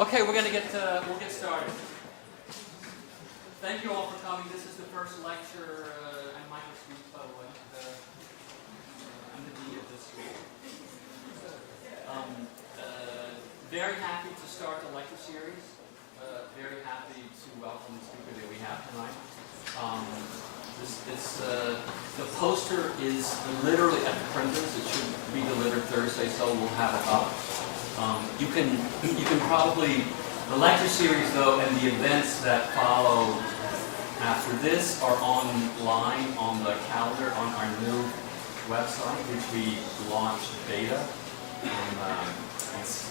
Okay, we'll get started. Thank you all for coming. This is the first lecture. I'm Michael Sweet, by the way. I'm the dean of this school. Very happy to start the lecture series. Very happy to welcome the speaker that we have tonight. The poster is literally at the printers. It should be delivered Thursday, so we'll have it up. You can probably, the lecture series though and the events that follow after this are online on the calendar on our new website, which we launched beta on it's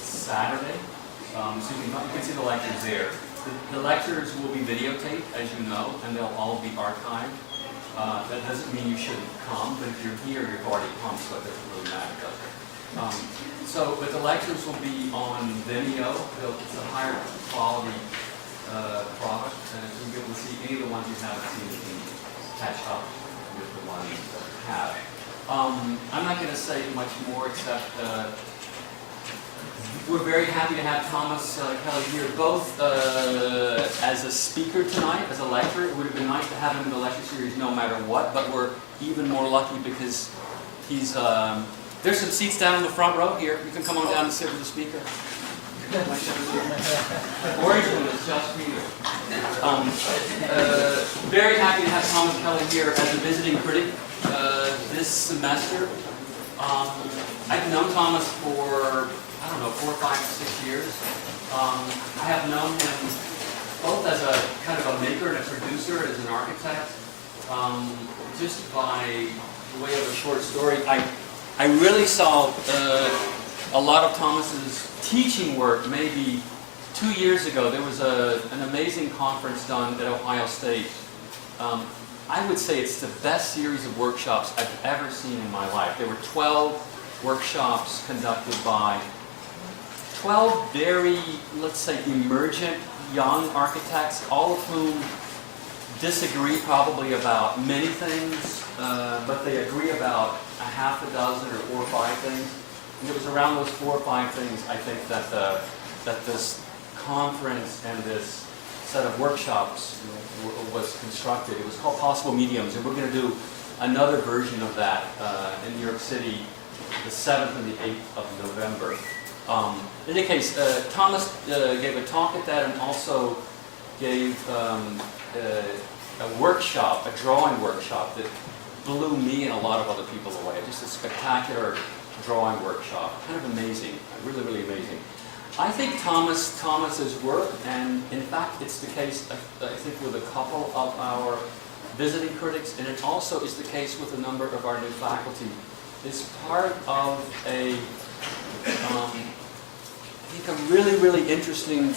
Saturday. So you can see the lectures there. The lectures will be videotaped, as you know, and they'll all be archived. That doesn't mean you shouldn't come, but if you're here, you've already come, so it doesn't really matter, does it? But the lectures will be on Vimeo. It's a higher quality product, and you'll be able to see any of the ones you haven't seen. You can catch up with the ones that you have. I'm not going to say much more except we're very happy to have Thomas Kelley here, both as a speaker tonight, as a lecturer. It would have been nice to have him in the lecture series no matter what, but we're even more lucky because he's there's some seats down in the front row here. You can come on down and sit with the speaker. Orange one is just for you. Very happy to have Thomas Kelley here as a visiting critic this semester. I've known Thomas for, I don't know, 4, 5, 6 years. I have known him both as a kind of a maker and a producer, as an architect. Just by way of a short story, I really saw a lot of Thomas's teaching work maybe 2 years ago. There was an amazing conference done at Ohio State. I would say it's the best series of workshops I've ever seen in my life. There were 12 workshops conducted by 12 very, let's say, emergent young architects, all of whom disagree probably about many things, but they agree about a half a dozen or 4 or 5 things. And it was around those 4 or 5 things, I think, that this conference and this set of workshops was constructed. It was called Possible Mediums, and we're going to do another version of that in New York City, the 7th and the 8th of November. In any case, Thomas gave a talk at that and also gave a workshop, a drawing workshop that blew me and a lot of other people away. Just a spectacular drawing workshop. Kind of amazing. Really, really amazing. I think Thomas's work, and in fact it's the case, I think, with a couple of our visiting critics, and it also is the case with a number of our new faculty, is part of a, I think, a really, really interesting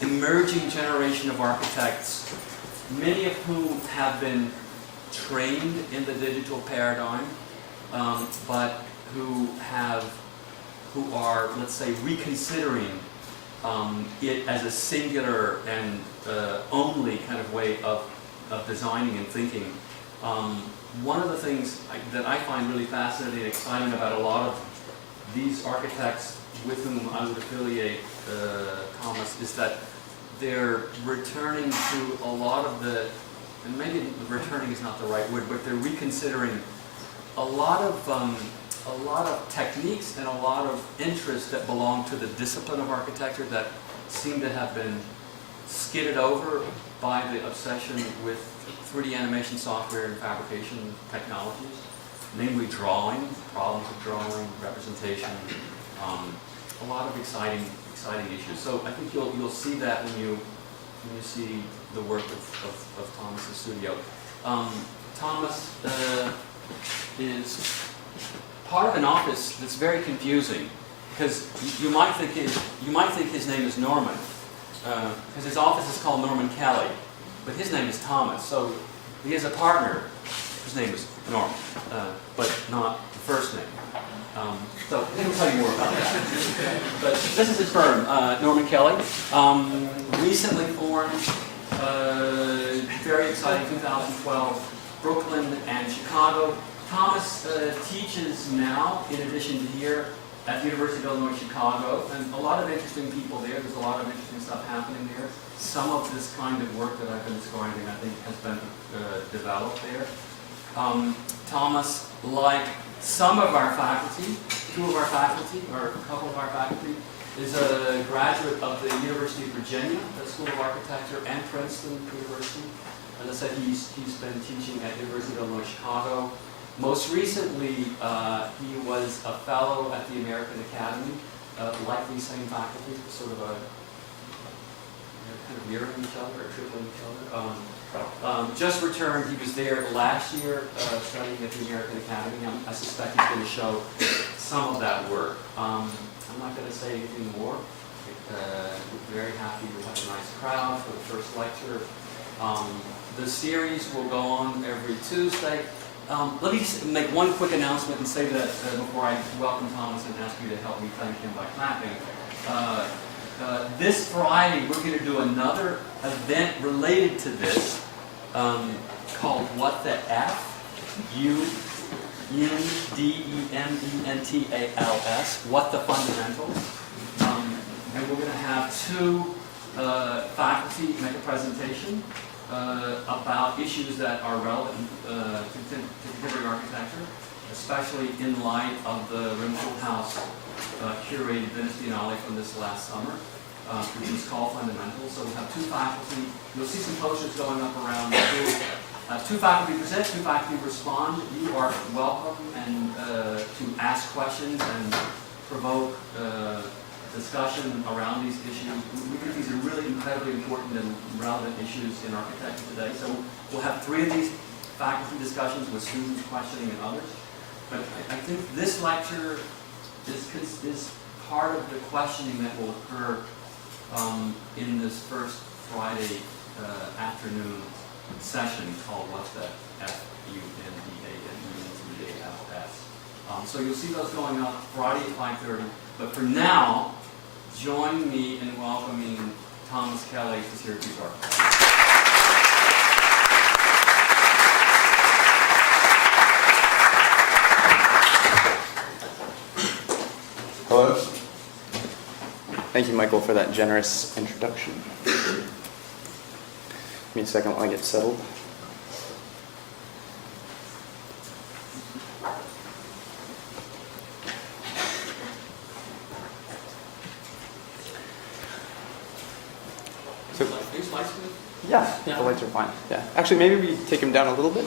emerging generation of architects, many of whom have been trained in the digital paradigm, but who are, let's say, reconsidering it as a singular and only kind of way of designing and thinking. One of the things that I find really fascinating and exciting about a lot of these architects with whom I would affiliate, Thomas, is that they're returning to a lot of the, and maybe returning is not the right word, but they're reconsidering a lot of techniques and a lot of interests that belong to the discipline of architecture that seem to have been skidded over by the obsession with 3D animation software and fabrication technologies, namely drawing, problems of drawing, representation, a lot of exciting issues. So I think you'll see that when you see the work of Thomas's studio. Thomas is part of an office that's very confusing, because you might think his name is Norman, because his office is called Norman Kelley, but his name is Thomas. So he has a partner whose name is Norman, but not the first name. So he'll tell you more about that. But this is his firm, Norman Kelley, recently formed, very exciting, 2012, Brooklyn and Chicago. Thomas teaches now, in addition to here, at the University of Illinois Chicago, and a lot of interesting people there. There's a lot of interesting stuff happening there. Some of this kind of work that I've been describing, I think, has been developed there. Thomas, like some of our faculty, two of our faculty, or a couple of our faculty, is a graduate of the University of Virginia, the School of Architecture, and Princeton University. As I said, he's been teaching at the University of Illinois Chicago. Most recently, he was a fellow at the American Academy, like these same faculty, sort of kind of mirroring each other, or tripling each other. Just returned, he was there last year studying at the American Academy. I suspect he's going to show some of that work. I'm not going to say anything more. We're very happy to have a nice crowd for the first lecture. The series will go on every Tuesday. Let me just make one quick announcement and say that before I welcome Thomas and ask you to help me thank him by clapping. This Friday, we're going to do another event related to this called What the F? UNDEMENTALS, What the Fundamentals. And we're going to have two faculty make a presentation about issues that are relevant to contemporary architecture, especially in light of the Rimsfield House curated Venice Biennale from this last summer, which is called Fundamentals. So we'll have two faculty. You'll see some posters going up around the school. Two faculty present, two faculty respond. You are welcome and to ask questions and provoke discussion around these issues. We think these are really incredibly important and relevant issues in architecture today. So we'll have three of these faculty discussions with students questioning and others. But I think this lecture is part of the questioning that will occur in this first Friday afternoon session called What's the FUNDAMENTALS. So you'll see those going up Friday at 5:30. But for now, join me in welcoming Thomas Kelley to Syracuse Architecture. Hello. Thank you, Michael, for that generous introduction. Give me a second while I get settled. So, yeah, the lights are fine. Yeah, actually, maybe we take them down a little bit.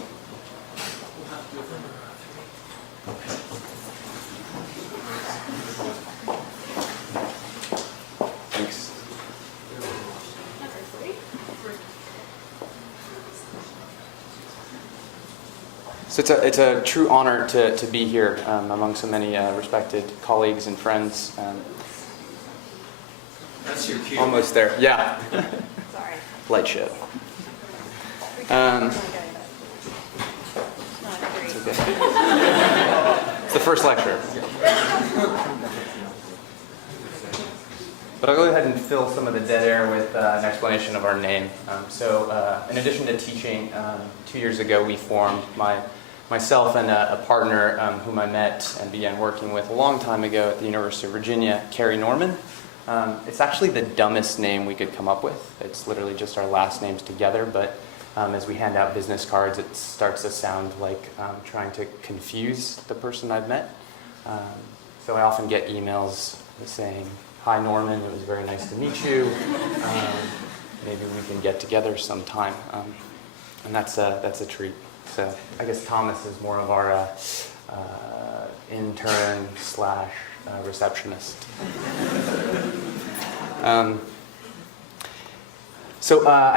Thanks. So it's a true honor to be here among so many respected colleagues and friends. That's your cue. Almost there. Yeah. Sorry. Light show. It's okay. It's the first lecture. But I'll go ahead and fill some of the dead air with an explanation of our name. In addition to teaching, 2 years ago we formed myself and a partner whom I met and began working with a long time ago at the University of Virginia, Carrie Norman. It's actually the dumbest name we could come up with. It's literally just our last names together, but as we hand out business cards, it starts to sound like trying to confuse the person I've met. So I often get emails saying, "Hi Norman, it was very nice to meet you. Maybe we can get together sometime." And that's a treat. So I guess Thomas is more of our intern / receptionist. I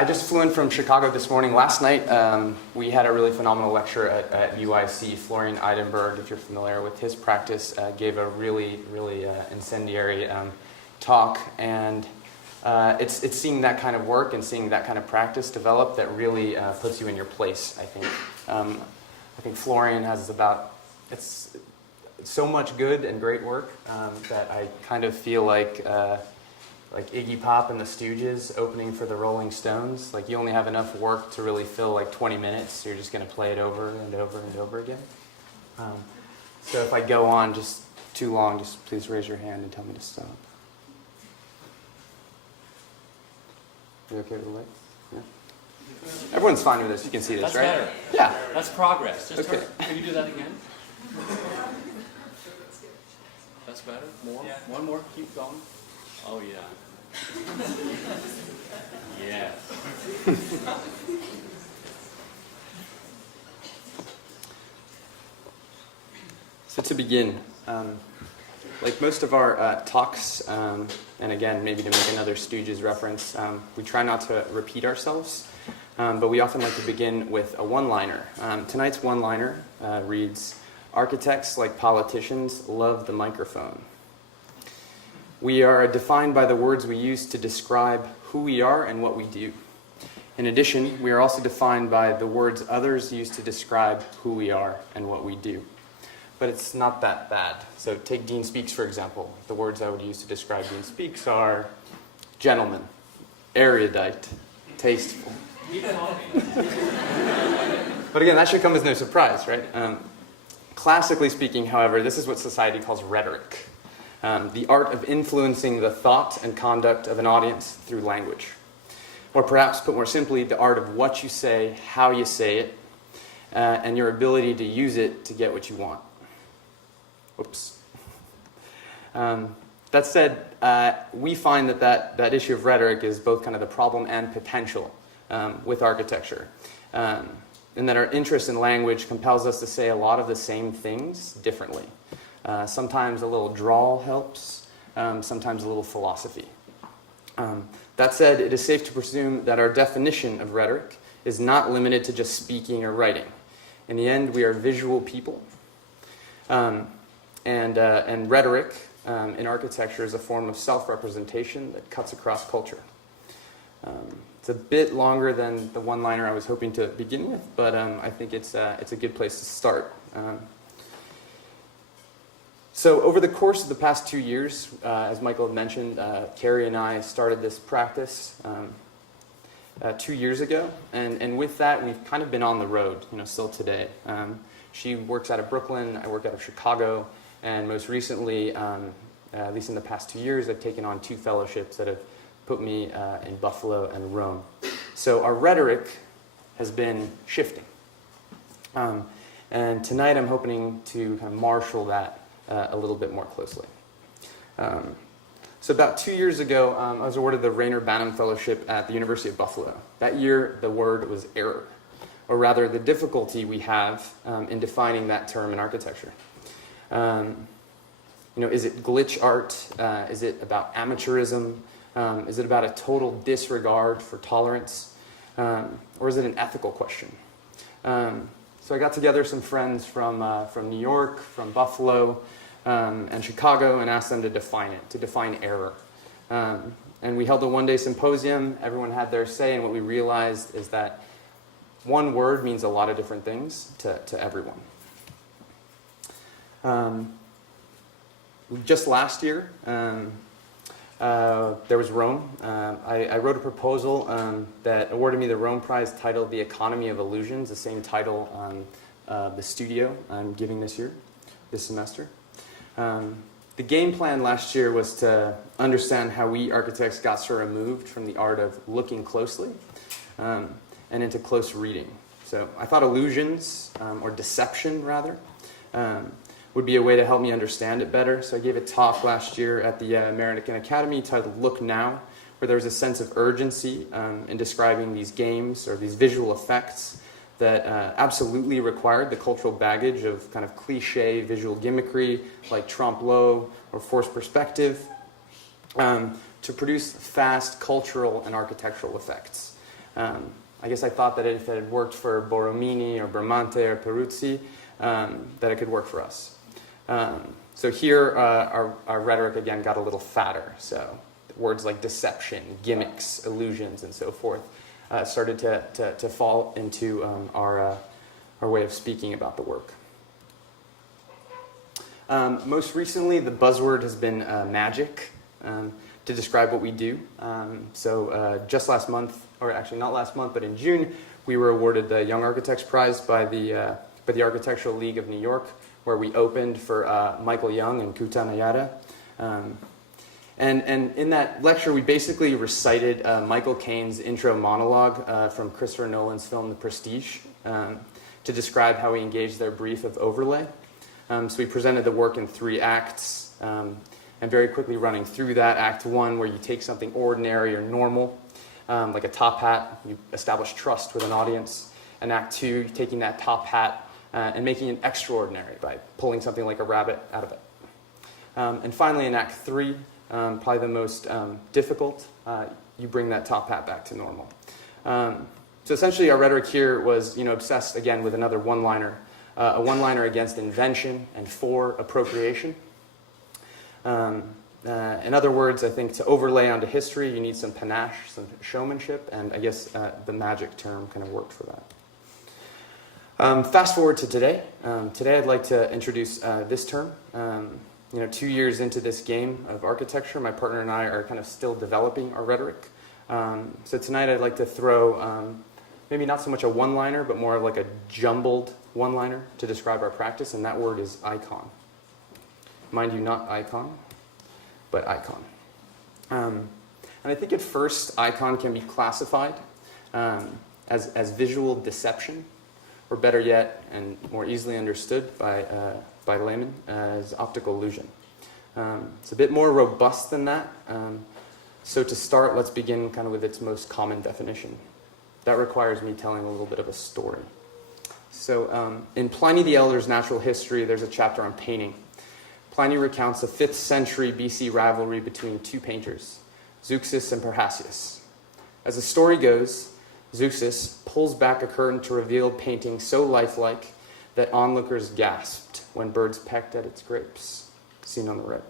just flew in from Chicago this morning. Last night we had a really phenomenal lecture at UIC. Florian Eidenberg, if you're familiar with his practice, gave a really incendiary talk, and it's seeing that kind of work and seeing that kind of practice develop that really puts you in your place, I think. I think Florian has it's so much good and great work that I kind of feel like Iggy Pop and the Stooges opening for the Rolling Stones. Like, you only have enough work to really fill like 20 minutes, so you're just going to play it over and over and over again. So if I go on just too long, just please raise your hand and tell me to stop. You okay with the lights? Yeah. Everyone's fine with this. You can see this, That's right? better. Yeah. That's progress. Just Okay. can you do that again? That's better. More. Yeah. One more. Keep going. Oh yeah. Yes. So to begin, like most of our talks, and again, maybe to make another Stooges reference, we try not to repeat ourselves, but we often like to begin with a one-liner. Tonight's one-liner reads, "Architects, like politicians, love the microphone." We are defined by the words we use to describe who we are and what we do. In addition, we are also defined by the words others use to describe who we are and what we do. But it's not that bad. So take Dean Speaks, for example. The words I would use to describe Dean Speaks are gentleman, erudite, tasteful. But again, that should come as no surprise, right? Classically speaking, however, this is what society calls rhetoric. The art of influencing the thought and conduct of an audience through language. Or perhaps, put more simply, the art of what you say, how you say it, and your ability to use it to get what you want. Oops. That said, we find that issue of rhetoric is both kind of the problem and potential with architecture. And that our interest in language compels us to say a lot of the same things differently. Sometimes a little drawl helps, sometimes a little philosophy. That said, it is safe to presume that our definition of rhetoric is not limited to just speaking or writing. In the end, we are visual people. And rhetoric in architecture is a form of self-representation that cuts across culture. It's a bit longer than the one-liner I was hoping to begin with, but I think it's a good place to start. So over the course of the past 2 years, as Michael had mentioned, Carrie and I started this practice 2 years ago, and with that, we've kind of been on the road, still today. She works out of Brooklyn, I work out of Chicago, and most recently, at least in the past 2 years, I've taken on 2 fellowships that have put me in Buffalo and Rome. So our rhetoric has been shifting. And tonight I'm hoping to kind of marshal that a little bit more closely. So about 2 years ago, I was awarded the Reyner Banham Fellowship at the University of Buffalo. That year, the word was error, or rather the difficulty we have in defining that term in architecture. Is it glitch art? Is it about amateurism? Is it about a total disregard for tolerance? Or is it an ethical question? So I got together some friends from New York, from Buffalo, and Chicago, and asked them to define error. And we held a one-day symposium. Everyone had their say, and what we realized is that one word means a lot of different things to everyone. Just last year, there was Rome. I wrote a proposal that awarded me the Rome Prize titled The Economy of Illusions, the same title on the studio I'm giving this semester. The game plan last year was to understand how we architects got so removed from the art of looking closely and into close reading. So I thought illusions, or deception rather, would be a way to help me understand it better. So I gave a talk last year at the American Academy titled Look Now, where there was a sense of urgency in describing these games or these visual effects that absolutely required the cultural baggage of kind of cliche visual gimmickry like trompe-l'oeil or forced perspective to produce fast cultural and architectural effects. I guess I thought that if it had worked for Borromini or Bramante or Peruzzi, that it could work for us. So here our rhetoric again got a little fatter. So words like deception, gimmicks, illusions, and so forth started to fall into our way of speaking about the work. Most recently, the buzzword has been magic to describe what we do. So just last month, or actually not last month, but in June, we were awarded the Young Architects Prize by the Architectural League of New York, where we opened for Michael Young and Kuta Nayara. And in that lecture, we basically recited Michael Caine's intro monologue from Christopher Nolan's film The Prestige to describe how we engaged their brief of overlay. So we presented the work in 3 acts, and very quickly running through that, Act 1, where you take something ordinary or normal, like a top hat, you establish trust with an audience. And Act 2, taking that top hat and making it extraordinary by pulling something like a rabbit out of it. And finally, in Act 3, probably the most difficult, you bring that top hat back to normal. So essentially our rhetoric here was obsessed again with another one-liner, a one-liner against invention and for appropriation. In other words, I think to overlay onto history, you need some panache, some showmanship, and I guess the magic term kind of worked for that. Fast forward to today. Today I'd like to introduce this term. 2 years into this game of architecture, my partner and I are kind of still developing our rhetoric. So tonight I'd like to throw maybe not so much a one-liner, but more of like a jumbled one-liner to describe our practice, and that word is icon. Mind you, not icon, but icon. And I think at first, icon can be classified as visual deception, or better yet, and more easily understood by laymen, as optical illusion. It's a bit more robust than that. So to start, let's begin kind of with its most common definition. That requires me telling a little bit of a story. So in Pliny the Elder's Natural History, there's a chapter on painting. Pliny recounts a 5th century BC rivalry between 2 painters, Zeuxis and Parrhasius. As the story goes, Zeuxis pulls back a curtain to reveal painting so lifelike that onlookers gasped when birds pecked at its grapes, seen on the right.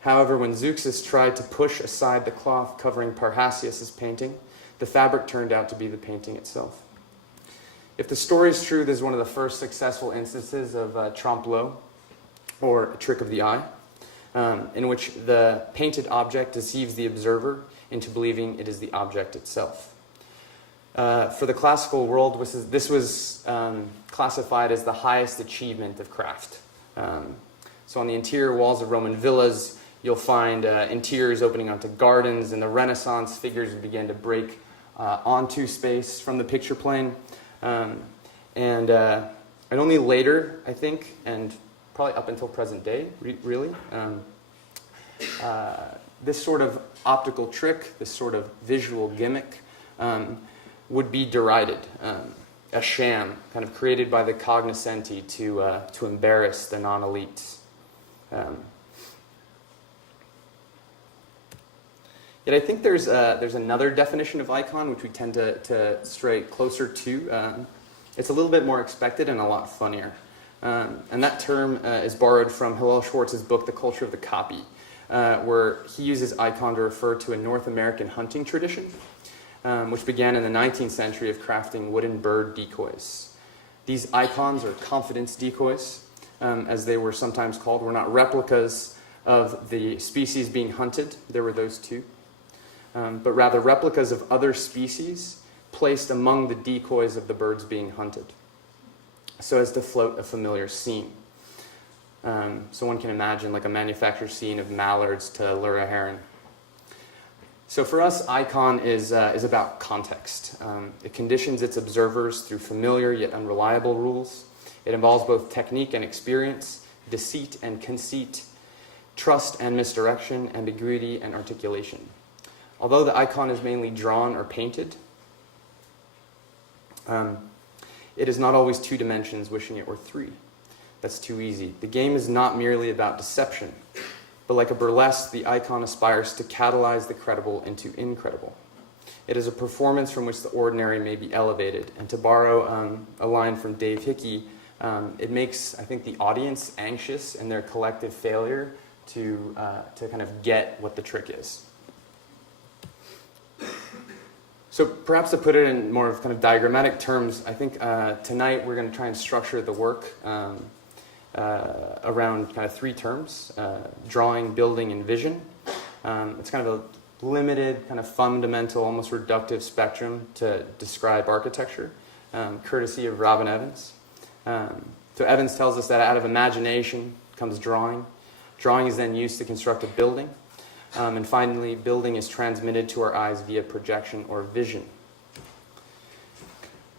However, when Zeuxis tried to push aside the cloth covering Parrhasius's painting, the fabric turned out to be the painting itself. If the story is true, this is one of the first successful instances of trompe-l'oeil, or a trick of the eye, in which the painted object deceives the observer into believing it is the object itself. For the classical world, this was classified as the highest achievement of craft. So on the interior walls of Roman villas, you'll find interiors opening onto gardens. In the Renaissance, figures began to break onto space from the picture plane. And only later, I think, and probably up until present day, really, this sort of optical trick, this sort of visual gimmick, would be derided, a sham, kind of created by the cognoscenti to embarrass the non-elites. Yet I think there's another definition of icon which we tend to stray closer to. It's a little bit more expected and a lot funnier. And that term is borrowed from Hillel Schwartz's book, The Culture of the Copy, where he uses icon to refer to a North American hunting tradition, which began in the 19th century of crafting wooden bird decoys. These icons, or confidence decoys, as they were sometimes called, were not replicas of the species being hunted. There were those too. But rather replicas of other species placed among the decoys of the birds being hunted, so as to float a familiar scene. So one can imagine like a manufactured scene of mallards to lure a heron. So for us, icon is about context. It conditions its observers through familiar yet unreliable rules. It involves both technique and experience, deceit and conceit, trust and misdirection, ambiguity and articulation. Although the icon is mainly drawn or painted, it is not always 2 dimensions, wishing it were 3. That's too easy. The game is not merely about deception, but like a burlesque, the icon aspires to catalyze the credible into incredible. It is a performance from which the ordinary may be elevated. And to borrow a line from Dave Hickey, it makes, I think, the audience anxious in their collective failure to kind of get what the trick is. So perhaps to put it in more of kind of diagrammatic terms, I think tonight we're going to try and structure the work around kind of 3 terms: drawing, building, and vision. It's kind of a limited, kind of fundamental, almost reductive spectrum to describe architecture, courtesy of Robin Evans. So Evans tells us that out of imagination comes drawing. Drawing is then used to construct a building. And finally, building is transmitted to our eyes via projection or vision.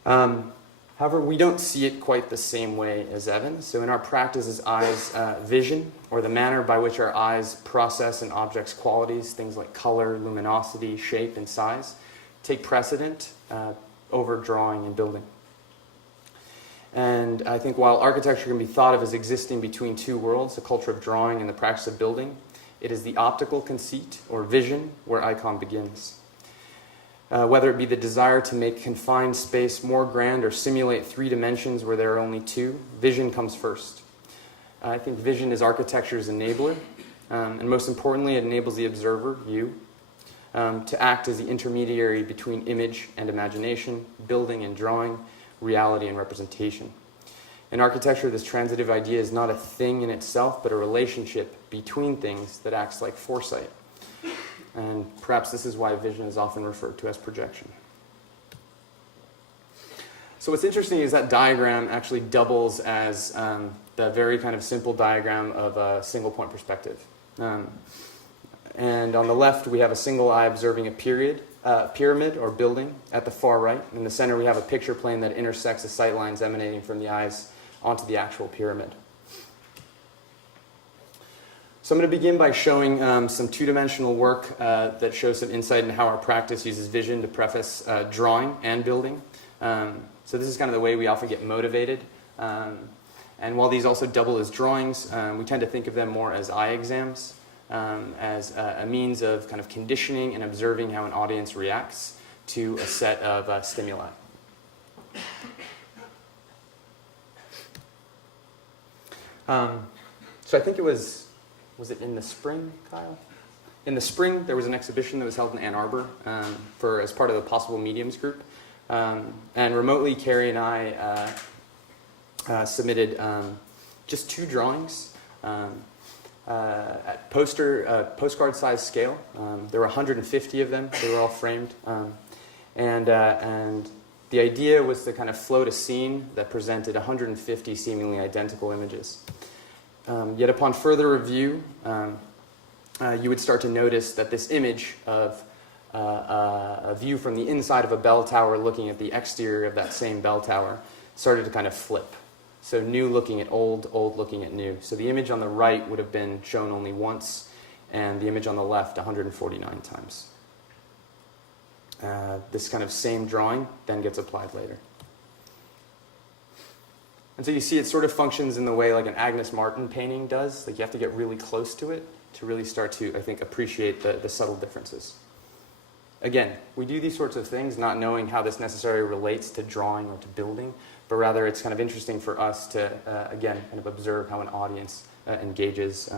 However, we don't see it quite the same way as Evans. So in our practice as eyes, vision, or the manner by which our eyes process an object's qualities, things like color, luminosity, shape, and size, take precedent over drawing and building. And I think while architecture can be thought of as existing between two worlds, the culture of drawing and the practice of building, it is the optical conceit, or vision, where icon begins. Whether it be the desire to make confined space more grand or simulate 3 dimensions where there are only 2, vision comes first. I think vision is architecture's enabler, and most importantly, it enables the observer, you, to act as the intermediary between image and imagination, building and drawing, reality and representation. In architecture, this transitive idea is not a thing in itself, but a relationship between things that acts like foresight. And perhaps this is why vision is often referred to as projection. So what's interesting is that diagram actually doubles as the very kind of simple diagram of a single point perspective. And on the left, we have a single eye observing a pyramid or building. At the far right, in the center, we have a picture plane that intersects the sight lines emanating from the eyes onto the actual pyramid. So I'm going to begin by showing some two-dimensional work that shows some insight into how our practice uses vision to preface drawing and building. So this is kind of the way we often get motivated. And while these also double as drawings, we tend to think of them more as eye exams, as a means of kind of conditioning and observing how an audience reacts to a set of stimuli. So I think it was it in the spring, Kyle? In the spring, there was an exhibition that was held in Ann Arbor as part of the Possible Mediums group. And remotely, Carrie and I submitted just 2 drawings at postcard-size scale. There were 150 of them. They were all framed. And the idea was to kind of float a scene that presented 150 seemingly identical images. Yet upon further review, you would start to notice that this image of a view from the inside of a bell tower looking at the exterior of that same bell tower started to kind of flip. So new looking at old, old looking at new. So the image on the right would have been shown only once, and the image on the left 149 times. This kind of same drawing then gets applied later. And so you see it sort of functions in the way like an Agnes Martin painting does. Like you have to get really close to it to really start to, I think, appreciate the subtle differences. Again, we do these sorts of things not knowing how this necessarily relates to drawing or to building, but rather it's kind of interesting for us to, again, kind of observe how an audience engages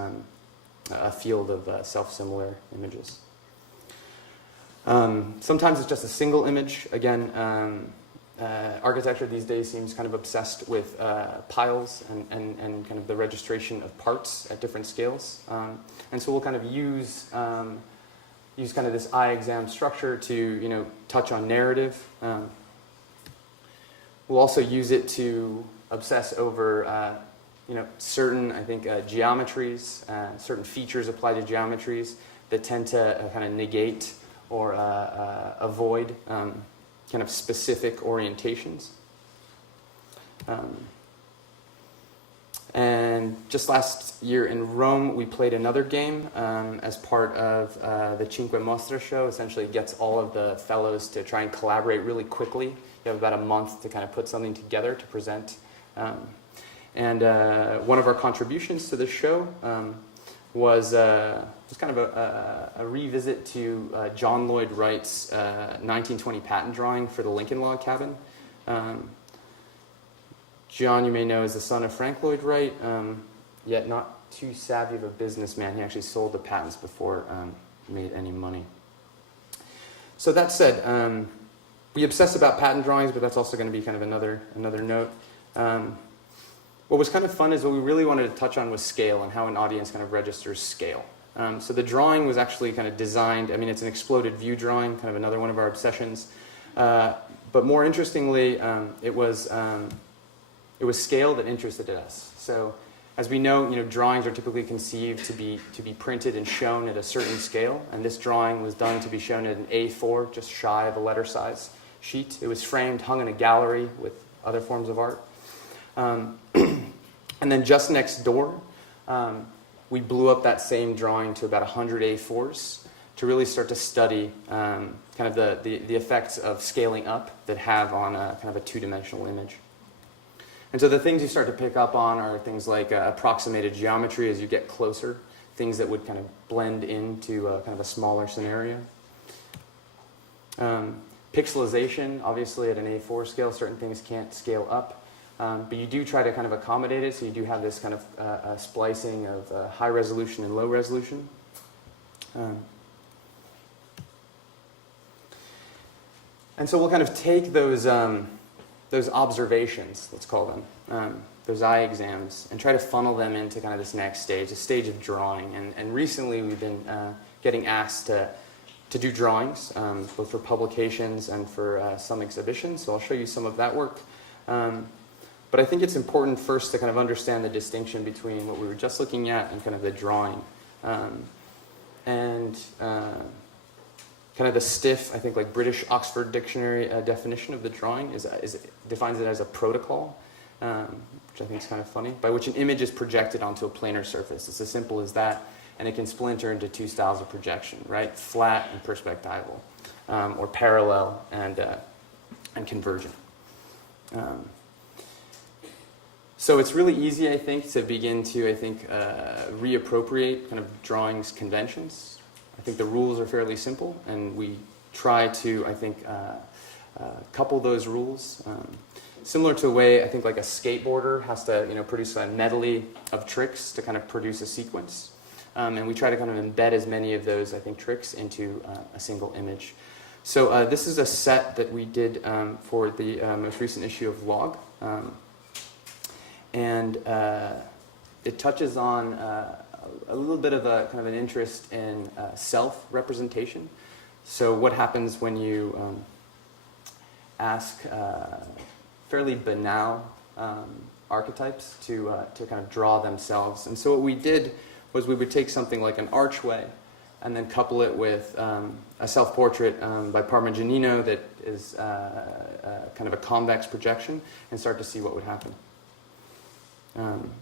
a field of self-similar images. Sometimes it's just a single image. Again, architecture these days seems kind of obsessed with piles and kind of the registration of parts at different scales. And so we'll kind of use kind of this eye exam structure to, touch on narrative. We'll also use it to obsess over, certain, I think, geometries, certain features applied to geometries that tend to kind of negate or avoid kind of specific orientations. And just last year in Rome, we played another game as part of the Cinque Mostre show. Essentially, it gets all of the fellows to try and collaborate really quickly. You have about a month to kind of put something together to present. And one of our contributions to this show was kind of a revisit to John Lloyd Wright's 1920 patent drawing for the Lincoln Log Cabin. John, you may know, is the son of Frank Lloyd Wright, yet not too savvy of a businessman. He actually sold the patents before he made any money. So that said, we obsess about patent drawings, but that's also going to be kind of another note. What was kind of fun is what we really wanted to touch on was scale and how an audience kind of registers scale. So the drawing was actually kind of designed, it's an exploded view drawing, kind of another one of our obsessions. But more interestingly, it was it was scale that interested us. So as we know, drawings are typically conceived to be printed and shown at a certain scale, and this drawing was done to be shown at an A4, just shy of a letter size sheet. It was framed, hung in a gallery with other forms of art. And then just next door, we blew up that same drawing to about 100 A4s to really start to study kind of the effects of scaling up that have on kind of a two-dimensional image. And so the things you start to pick up on are things like approximated geometry as you get closer, things that would kind of blend into kind of a smaller scenario. Pixelization, obviously at an A4 scale, certain things can't scale up, but you do try to kind of accommodate it, so you do have this kind of splicing of high resolution and low resolution. And so we'll kind of take those observations, let's call them, those eye exams, and try to funnel them into kind of this next stage, a stage of drawing. And recently we've been getting asked to do drawings, both for publications and for some exhibitions, so I'll show you some of that work. But I think it's important first to kind of understand the distinction between what we were just looking at and kind of the drawing. Kind of the stiff, I think, like British Oxford Dictionary definition of the drawing defines it as a protocol, which I think is kind of funny, by which an image is projected onto a planar surface. It's as simple as that, and it can splinter into two styles of projection, right? Flat and perspectival, or parallel and convergent. So it's really easy, I think, to begin to, reappropriate kind of drawings conventions. I think the rules are fairly simple, and we try to, couple those rules. Similar to a way, I think, like a skateboarder has to, produce a medley of tricks to kind of produce a sequence. And we try to kind of embed as many of those, tricks into a single image. So this is a set that we did for the most recent issue of Log. And it touches on a little bit of a kind of an interest in self-representation. So what happens when you ask fairly banal archetypes to kind of draw themselves? And so what we did was we would take something like an archway and then couple it with a self-portrait by Parmigianino that is kind of a convex projection, and start to see what would happen.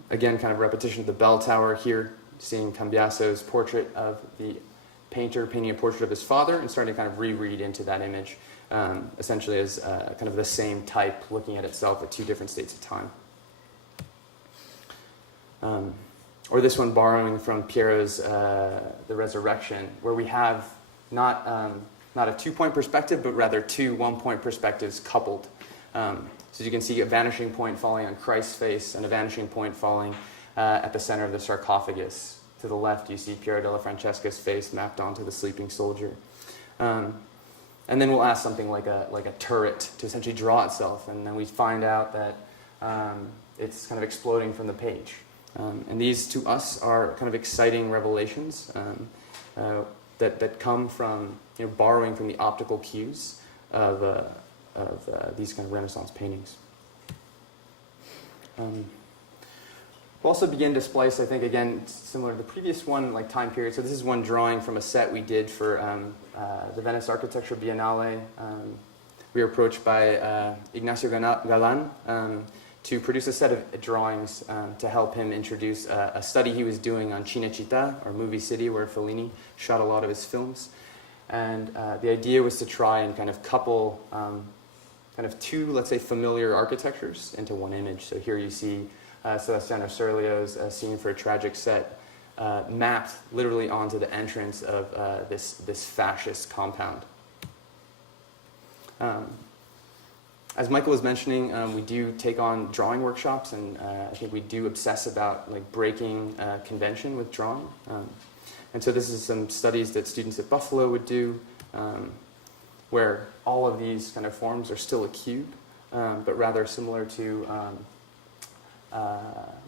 Again, kind of repetition of the bell tower here, seeing Cambiaso's portrait of the painter painting a portrait of his father and starting to kind of reread into that image, essentially as kind of the same type looking at itself at two different states of time. Or this one borrowing from Piero's The Resurrection, where we have not a two-point perspective, but rather two one-point perspectives coupled. So you can see a vanishing point falling on Christ's face and a vanishing point falling at the center of the sarcophagus. To the left, you see Piero della Francesca's face mapped onto the sleeping soldier. And then we'll ask something like a turret to essentially draw itself, and then we find out that it's kind of exploding from the page. And these, to us, are kind of exciting revelations that come from borrowing from the optical cues of these kind of Renaissance paintings. We'll also begin to splice, I think, again, similar to the previous one, like time period. So this is one drawing from a set we did for the Venice Architecture Biennale. We were approached by Ignacio Galan to produce a set of drawings to help him introduce a study he was doing on Cinecittà, or Movie City, where Fellini shot a lot of his films. And the idea was to try and kind of couple kind of two, let's say, familiar architectures into one image. So here you see Sebastiano Serlio's Scene for a Tragic Set mapped literally onto the entrance of this fascist compound. As Michael was mentioning, we do take on drawing workshops, and I think we do obsess about breaking convention with drawing. And so this is some studies that students at Buffalo would do, where all of these kind of forms are still a cube, but rather similar to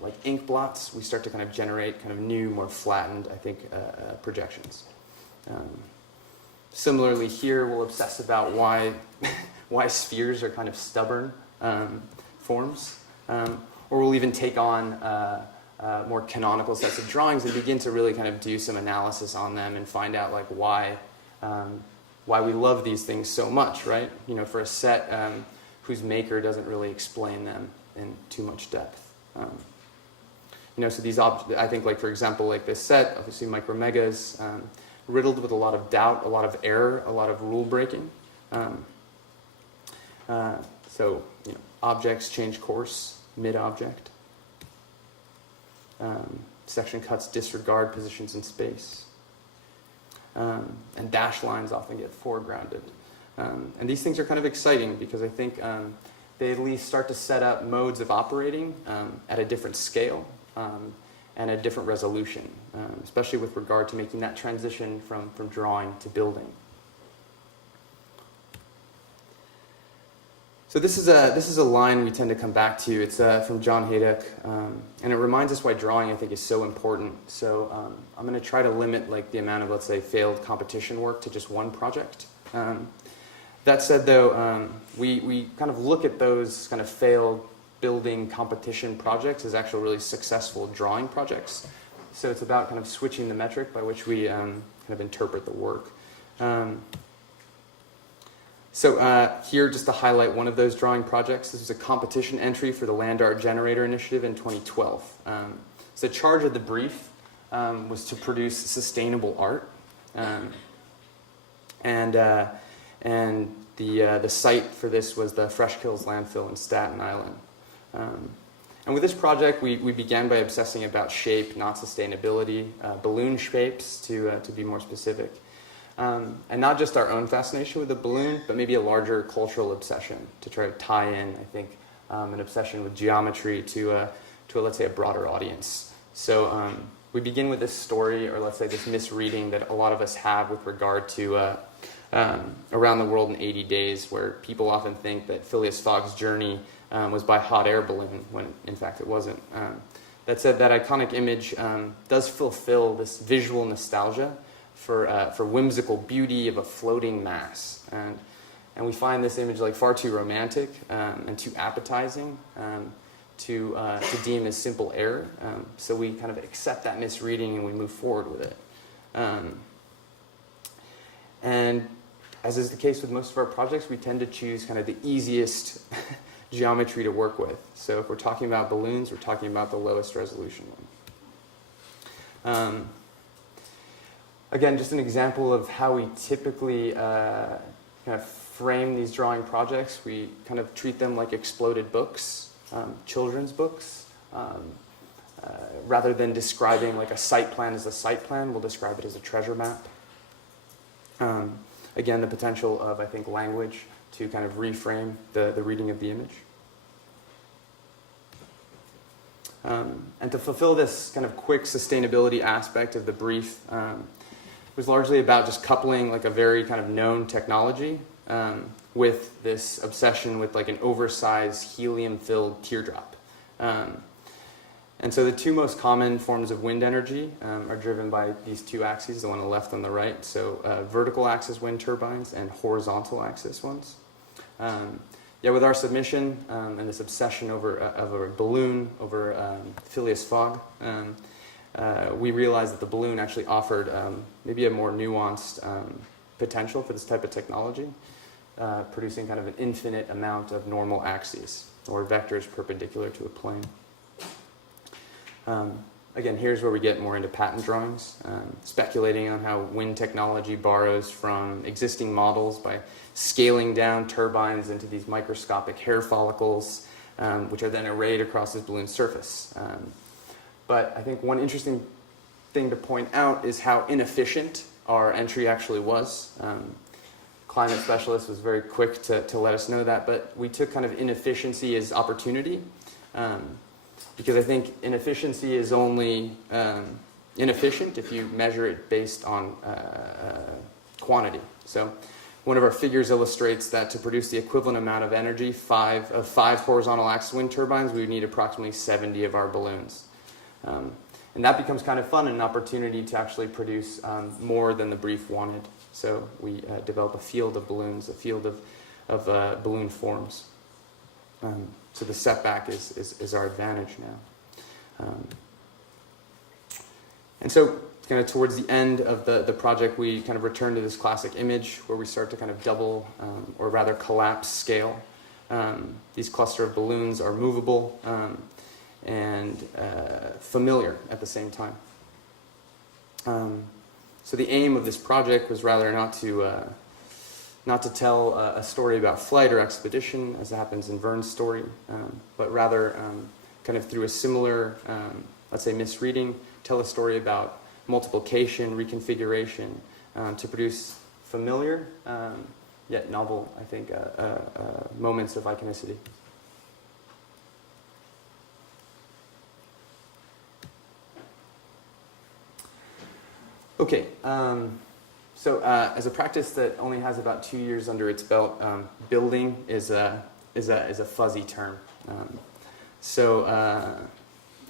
like ink blots, we start to kind of generate kind of new, more flattened, I think, projections. Similarly here, we'll obsess about why spheres are kind of stubborn forms. or we'll even take on more canonical sets of drawings and begin to really kind of do some analysis on them and find out like why we love these things so much, right? You know, for a set whose maker doesn't really explain them in too much depth. You know, so these I think, like for example, like this set, obviously Micromegas, riddled with a lot of doubt, a lot of error, a lot of rule breaking. So, you know, objects change course mid-object. Section cuts disregard positions in space. And dash lines often get foregrounded. And these things are kind of exciting because I think they at least start to set up modes of operating at a different scale and a different resolution, especially with regard to making that transition from drawing to building. So this is a line we tend to come back to. It's from John Haydock, and it reminds us why drawing, I think, is so important. So I'm going to try to limit like the amount of, let's say, failed competition work to just one project. That said, though, we kind of look at those kind of failed building competition projects as actual really successful drawing projects. So it's about kind of switching the metric by which we kind of interpret the work. So here, just to highlight one of those drawing projects, this was a competition entry for the Land Art Generator Initiative in 2012. So the charge of the brief was to produce sustainable art, and the site for this was the Fresh Kills landfill in Staten Island. And with this project, we began by obsessing about shape, not sustainability, balloon shapes to be more specific. And not just our own fascination with the balloon, but maybe a larger cultural obsession to try to tie in, I think, an obsession with geometry to let's say, a broader audience. So we begin with this story, or let's say this misreading that a lot of us have with regard to Around the World in 80 Days, where people often think that Phileas Fogg's journey was by hot air balloon, when in fact it wasn't. That said, that iconic image does fulfill this visual nostalgia for whimsical beauty of a floating mass, and we find this image like far too romantic and too appetizing to deem as simple error. So we kind of accept that misreading and we move forward with it. And as is the case with most of our projects, we tend to choose kind of the easiest geometry to work with. So if we're talking about balloons, we're talking about the lowest resolution one. Again, just an example of how we typically kind of frame these drawing projects. We kind of treat them like exploded books, children's books. Rather than describing like a site plan as a site plan, we'll describe it as a treasure map. Again, the potential of, I think, language to kind of reframe the reading of the image. And to fulfill this kind of quick sustainability aspect of the brief, was largely about just coupling like a very kind of known technology with this obsession with like an oversized helium-filled teardrop. And so the two most common forms of wind energy are driven by these two axes, the one on the left and the right. So vertical axis wind turbines and horizontal axis ones. With our submission and this obsession over a balloon, over Phileas Fogg, we realized that the balloon actually offered maybe a more nuanced potential for this type of technology, producing kind of an infinite amount of normal axes, or vectors perpendicular to a plane. Again, here's where we get more into patent drawings, speculating on how wind technology borrows from existing models by scaling down turbines into these microscopic hair follicles, which are then arrayed across this balloon surface. But I think one interesting thing to point out is how inefficient our entry actually was. Climate specialist was very quick to let us know that, but we took kind of inefficiency as opportunity. Because I think inefficiency is only inefficient if you measure it based on quantity. So one of our figures illustrates that to produce the equivalent amount of energy, five horizontal axis wind turbines, we would need approximately 70 of our balloons. And that becomes kind of fun and an opportunity to actually produce more than the brief wanted. So we develop a field of balloons, a field of balloon forms. So the setback is our advantage now. And so kind of towards the end of the project, we kind of return to this classic image where we start to kind of double, or rather collapse scale. These cluster of balloons are movable and familiar at the same time. So the aim of this project was rather not to tell a story about flight or expedition, as happens in Verne's story, but rather kind of through a similar, let's say, misreading, tell a story about multiplication, reconfiguration, to produce familiar, yet novel, I think, moments of iconicity. Okay, so as a practice that only has about 2 years under its belt, building is a fuzzy term.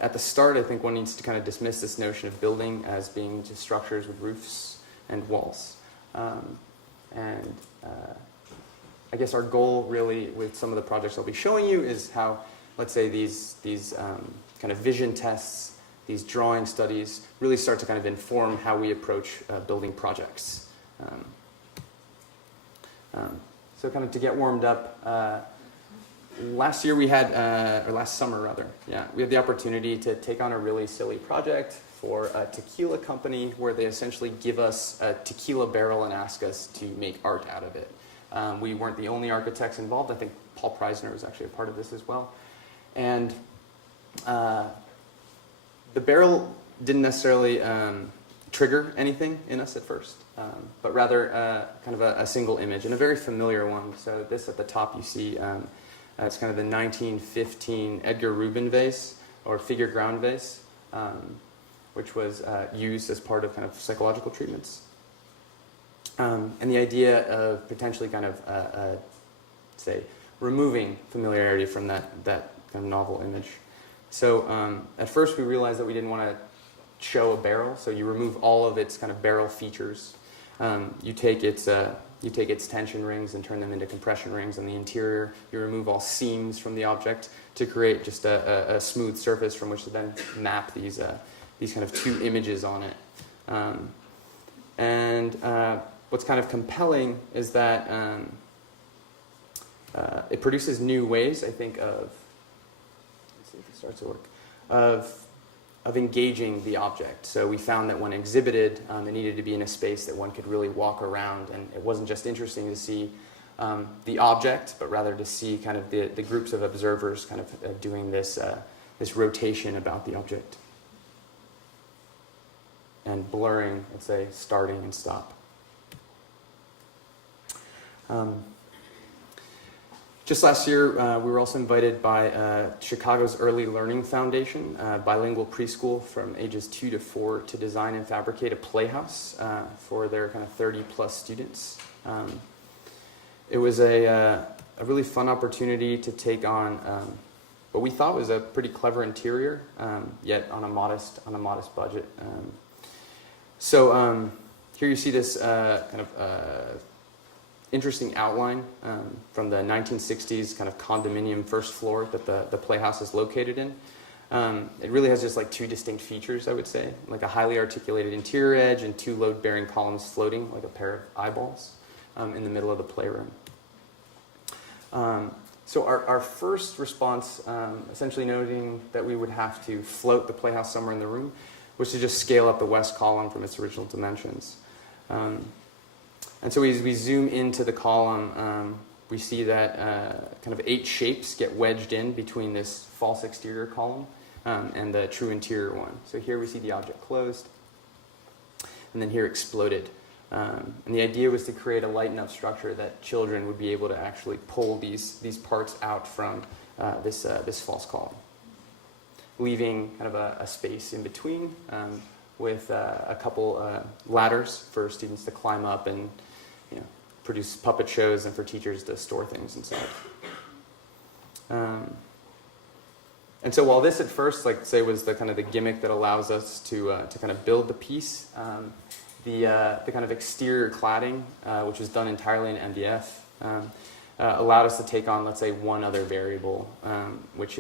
At the start, I think one needs to kind of dismiss this notion of building as being just structures with roofs and walls. I guess our goal really with some of the projects I'll be showing you is how, let's say, these kind of vision tests, these drawing studies really start to kind of inform how we approach building projects. So kind of to get warmed up, last year we had, or last summer rather, we had the opportunity to take on a really silly project for a tequila company where they essentially give us a tequila barrel and ask us to make art out of it. We weren't the only architects involved. I think Paul Preisner was actually a part of this as well. And the barrel didn't necessarily trigger anything in us at first, but rather kind of a single image, and a very familiar one. So this at the top you see, it's kind of the 1915 Edgar Rubin vase, or figure ground vase, which was used as part of kind of psychological treatments. And the idea of potentially kind of, say, removing familiarity from that kind of novel image. So at first we realized that we didn't want to show a barrel, so you remove all of its kind of barrel features. You take its tension rings and turn them into compression rings on the interior. You remove all seams from the object to create just a smooth surface from which to then map these kind of two images on it. What's kind of compelling is that it produces new ways, I think, of, let's see if it starts to work, of engaging the object. So we found that when exhibited, it needed to be in a space that one could really walk around, and it wasn't just interesting to see the object, but rather to see kind of the groups of observers kind of doing this rotation about the object. And blurring, let's say, starting and stop. Just last year, we were also invited by Chicago's Early Learning Foundation, a bilingual preschool from ages 2 to 4, to design and fabricate a playhouse for their kind of 30-plus students. It was a really fun opportunity to take on what we thought was a pretty clever interior, yet on a modest budget. Here you see this kind of interesting outline from the 1960s kind of condominium first floor that the playhouse is located in. It really has just like two distinct features, I would say, like a highly articulated interior edge and two load-bearing columns floating like a pair of eyeballs in the middle of the playroom. So our first response, essentially noting that we would have to float the playhouse somewhere in the room, was to just scale up the west column from its original dimensions. And so we zoom into the column, we see that kind of 8 shapes get wedged in between this false exterior column and the true interior one. So here we see the object closed, and then here exploded. And the idea was to create a light enough structure that children would be able to actually pull these parts out from this false column, leaving kind of a space in between with a couple ladders for students to climb up and produce puppet shows, and for teachers to store things inside. And so while this at first, like say, was the kind of the gimmick that allows us to kind of build the piece, the kind of exterior cladding, which was done entirely in MDF, allowed us to take on, let's say, one other variable, which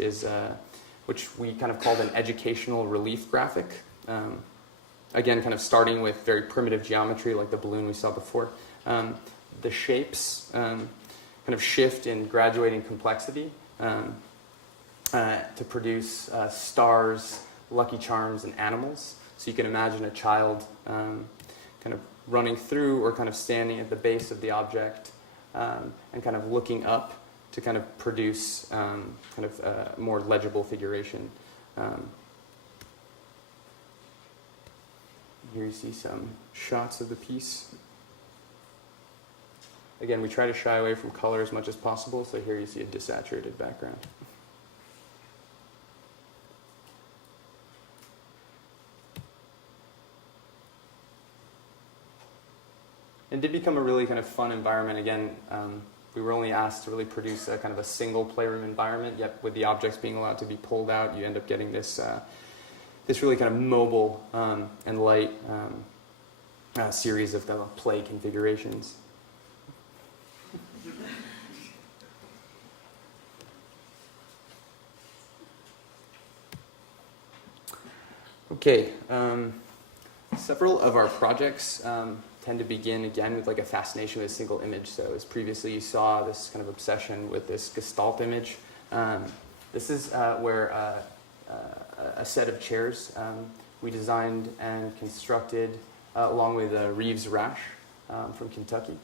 we kind of called an educational relief graphic. Again, kind of starting with very primitive geometry like the balloon we saw before. The shapes kind of shift in graduating complexity to produce stars, Lucky Charms, and animals. So you can imagine a child kind of running through or kind of standing at the base of the object and kind of looking up to kind of produce kind of more legible figuration. Here you see some shots of the piece. Again, we try to shy away from color as much as possible, so here you see a desaturated background. It did become a really kind of fun environment. Again, we were only asked to really produce a kind of a single playroom environment, yet with the objects being allowed to be pulled out, you end up getting this this really kind of mobile and light series of the play configurations. Okay, several of our projects tend to begin again with like a fascination with a single image. So as previously you saw this kind of obsession with this Gestalt image. This is where a set of chairs we designed and constructed along with Reeves Rash from Kentucky.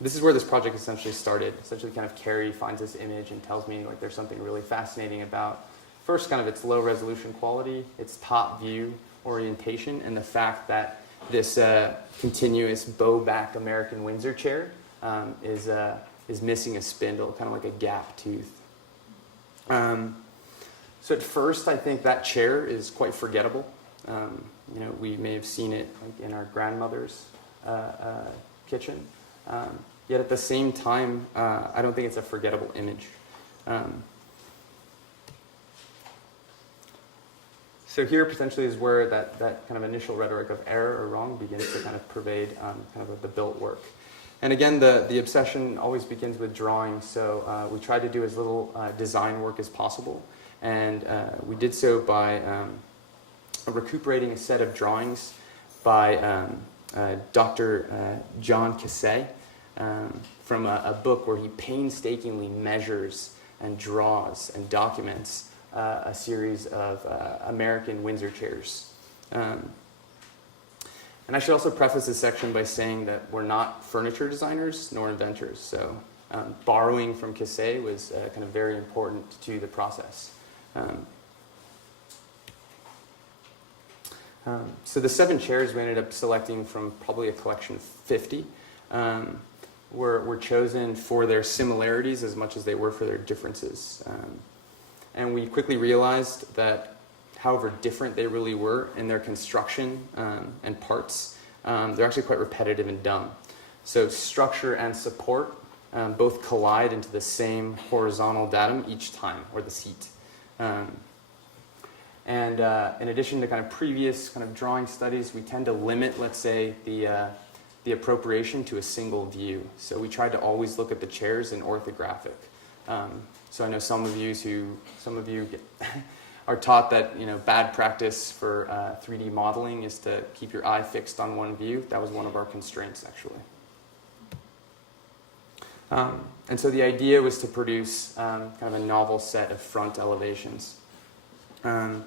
This is where this project essentially started. Essentially kind of Carrie finds this image and tells me like there's something really fascinating about first kind of its low resolution quality, its top view orientation, and the fact that this continuous bow-back American Windsor chair is missing a spindle, kind of like a gap tooth. So at first, I think that chair is quite forgettable. You know, we may have seen it like in our grandmother's kitchen. Yet at the same time, I don't think it's a forgettable image. So here potentially is where that kind of initial rhetoric of error or wrong begins to kind of pervade kind of the built work. And again, the obsession always begins with drawing. So we tried to do as little design work as possible. And we did so by recuperating a set of drawings by Dr. John Cassay from a book where he painstakingly measures and draws and documents a series of American Windsor chairs. And I should also preface this section by saying that we're not furniture designers nor inventors. So borrowing from Cassay was kind of very important to the process. So the 7 chairs we ended up selecting from probably a collection of 50 were chosen for their similarities as much as they were for their differences. And we quickly realized that however different they really were in their construction and parts, they're actually quite repetitive and dumb. So structure and support both collide into the same horizontal datum each time, or the seat. And in addition to kind of previous kind of drawing studies, we tend to limit, let's say, the appropriation to a single view. So we tried to always look at the chairs in orthographic. So I know some of you are taught that bad practice for 3D modeling is to keep your eye fixed on one view. That was one of our constraints, actually. And so the idea was to produce kind of a novel set of front elevations. And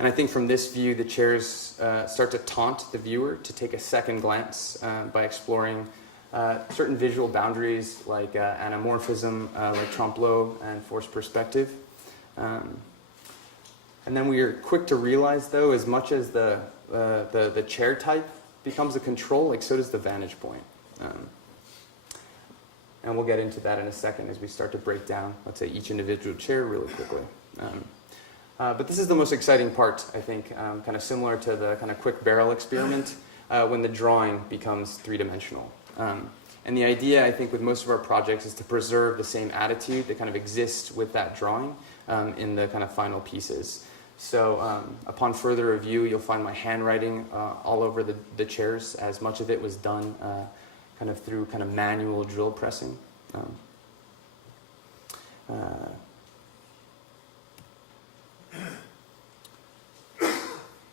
I think from this view, the chairs start to taunt the viewer to take a second glance by exploring certain visual boundaries like anamorphism, like trompe-l'oeil, and forced perspective. And then we are quick to realize, though, as much as the chair type becomes a control, like so does the vantage point. And we'll get into that in a second as we start to break down, let's say, each individual chair really quickly. But this is the most exciting part, I think, kind of similar to the kind of quick barrel experiment when the drawing becomes three-dimensional. And the idea, I think, with most of our projects is to preserve the same attitude that kind of exists with that drawing in the kind of final pieces. So upon further review, you'll find my handwriting all over the chairs, as much of it was done kind of through kind of manual drill pressing.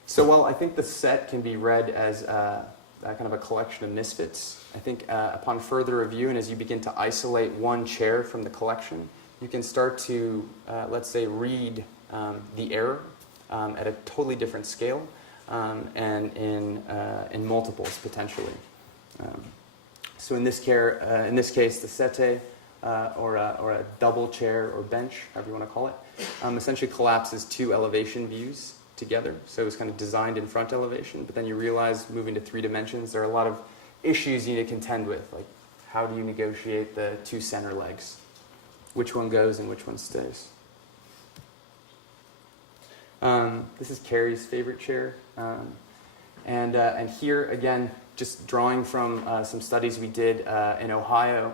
So while I think the set can be read as kind of a collection of misfits, I think upon further review and as you begin to isolate one chair from the collection, you can start to, let's say, read the error at a totally different scale and in multiples potentially. So in this case, the settee or a double chair or bench, however you want to call it, essentially collapses two elevation views together. So it was kind of designed in front elevation, but then you realize moving to 3 dimensions, there are a lot of issues you need to contend with, like how do you negotiate the 2 center legs? Which one goes and which one stays? This is Carrie's favorite chair. And here, again, just drawing from some studies we did in Ohio,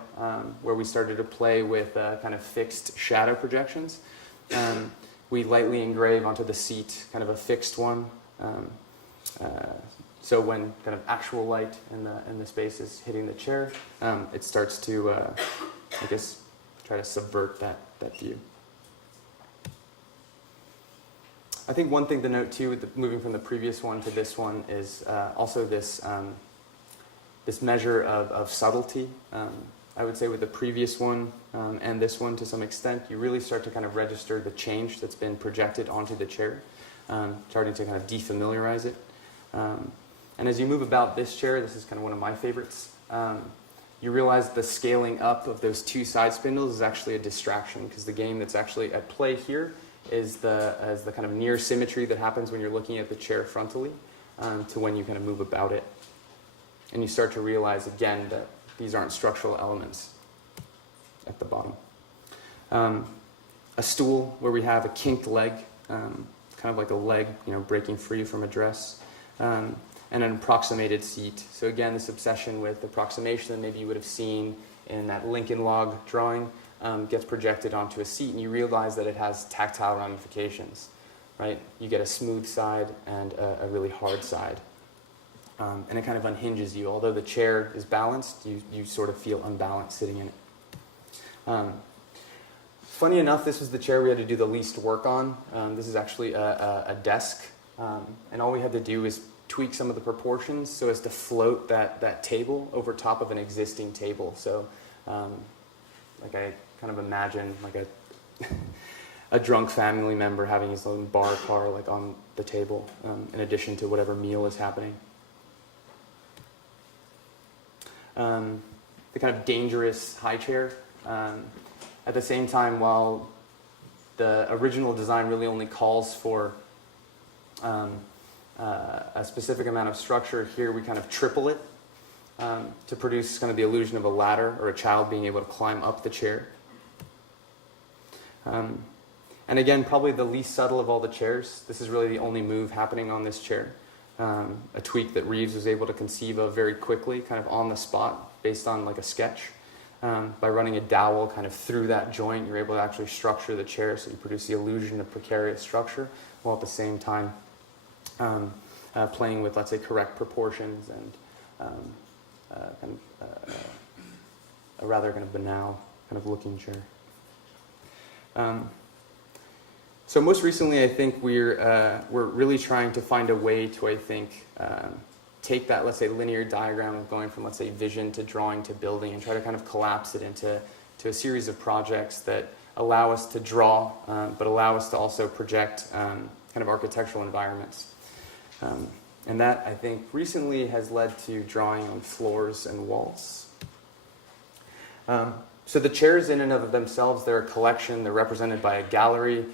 where we started to play with kind of fixed shadow projections. We lightly engrave onto the seat kind of a fixed one. So when kind of actual light in the space is hitting the chair, it starts to, I guess, try to subvert that view. I think one thing to note too, with moving from the previous one to this one, is also this this measure of subtlety. I would say with the previous one and this one to some extent, you really start to kind of register the change that's been projected onto the chair, starting to kind of defamiliarize it. And as you move about this chair, this is kind of one of my favorites, you realize the scaling up of those 2 side spindles is actually a distraction, because the game that's actually at play here is the kind of near symmetry that happens when you're looking at the chair frontally to when you kind of move about it. And you start to realize again that these aren't structural elements at the bottom. A stool where we have a kinked leg, kind of like a leg, breaking free from a dress, and an approximated seat. So again, this obsession with approximation that maybe you would have seen in that Lincoln log drawing gets projected onto a seat, and you realize that it has tactile ramifications, right? You get a smooth side and a really hard side. And it kind of unhinges you. Although the chair is balanced, you sort of feel unbalanced sitting in it. Funny enough, this was the chair we had to do the least work on. This is actually a desk, and all we had to do is tweak some of the proportions so as to float that table over top of an existing table. So like I kind of imagine like a drunk family member having his own bar car like on the table in addition to whatever meal is happening. The kind of dangerous high chair. At the same time, while the original design really only calls for a specific amount of structure, here we kind of triple it to produce kind of the illusion of a ladder or a child being able to climb up the chair. And again, probably the least subtle of all the chairs. This is really the only move happening on this chair. A tweak that Reeves was able to conceive of very quickly, kind of on the spot, based on like a sketch. By running a dowel kind of through that joint, you're able to actually structure the chair so you produce the illusion of precarious structure, while at the same time playing with, let's say, correct proportions and kind of a rather kind of banal kind of looking chair. So most recently, I think we're really trying to find a way to, I think, take that, let's say, linear diagram of going from, let's say, vision to drawing to building and try to kind of collapse it into a series of projects that allow us to draw, but allow us to also project kind of architectural environments. And that, I think, recently has led to drawing on floors and walls. So the chairs in and of themselves, they're a collection, they're represented by a gallery.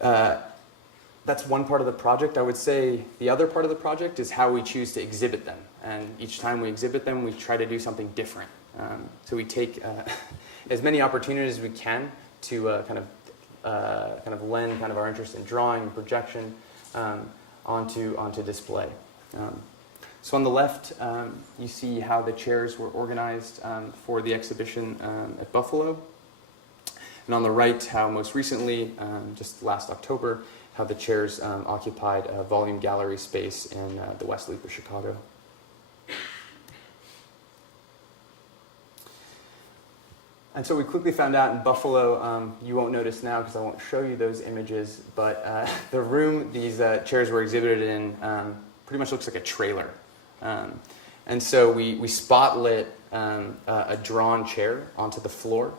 That's one part of the project. I would say the other part of the project is how we choose to exhibit them. And each time we exhibit them, we try to do something different. So we take as many opportunities as we can to kind of lend kind of our interest in drawing and projection onto display. So on the left, you see how the chairs were organized for the exhibition at Buffalo. And on the right, how most recently, just last October, how the chairs occupied a volume gallery space in the West Loop of Chicago. And so we quickly found out in Buffalo, you won't notice now because I won't show you those images, but the room these chairs were exhibited in pretty much looks like a trailer. And so we spotlit a drawn chair onto the floor.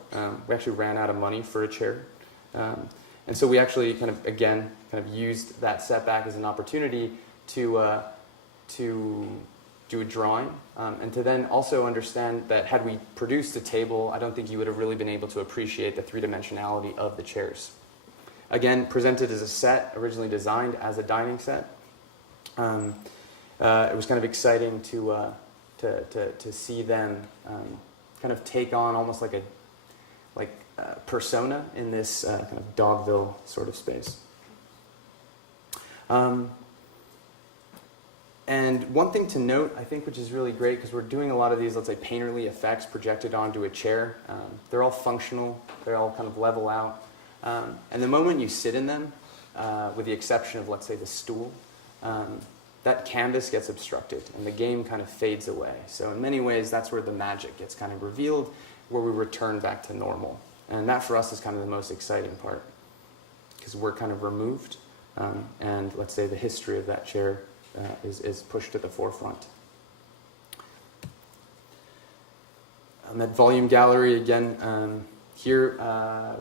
We actually ran out of money for a chair. And so we actually kind of used that setback as an opportunity to do a drawing, and to then also understand that had we produced a table, I don't think you would have really been able to appreciate the three-dimensionality of the chairs. Again, presented as a set, originally designed as a dining set. It was kind of exciting to see them kind of take on almost like a persona in this kind of Dogville sort of space. And one thing to note, I think, which is really great, because we're doing a lot of these, let's say, painterly effects projected onto a chair. They're all functional. They're all kind of level out. And the moment you sit in them, with the exception of, let's say, the stool, that canvas gets obstructed, and the game kind of fades away. So in many ways, that's where the magic gets kind of revealed, where we return back to normal. And that, for us, is kind of the most exciting part, because we're kind of removed, and, let's say, the history of that chair is pushed to the forefront. At Volume Gallery, again, here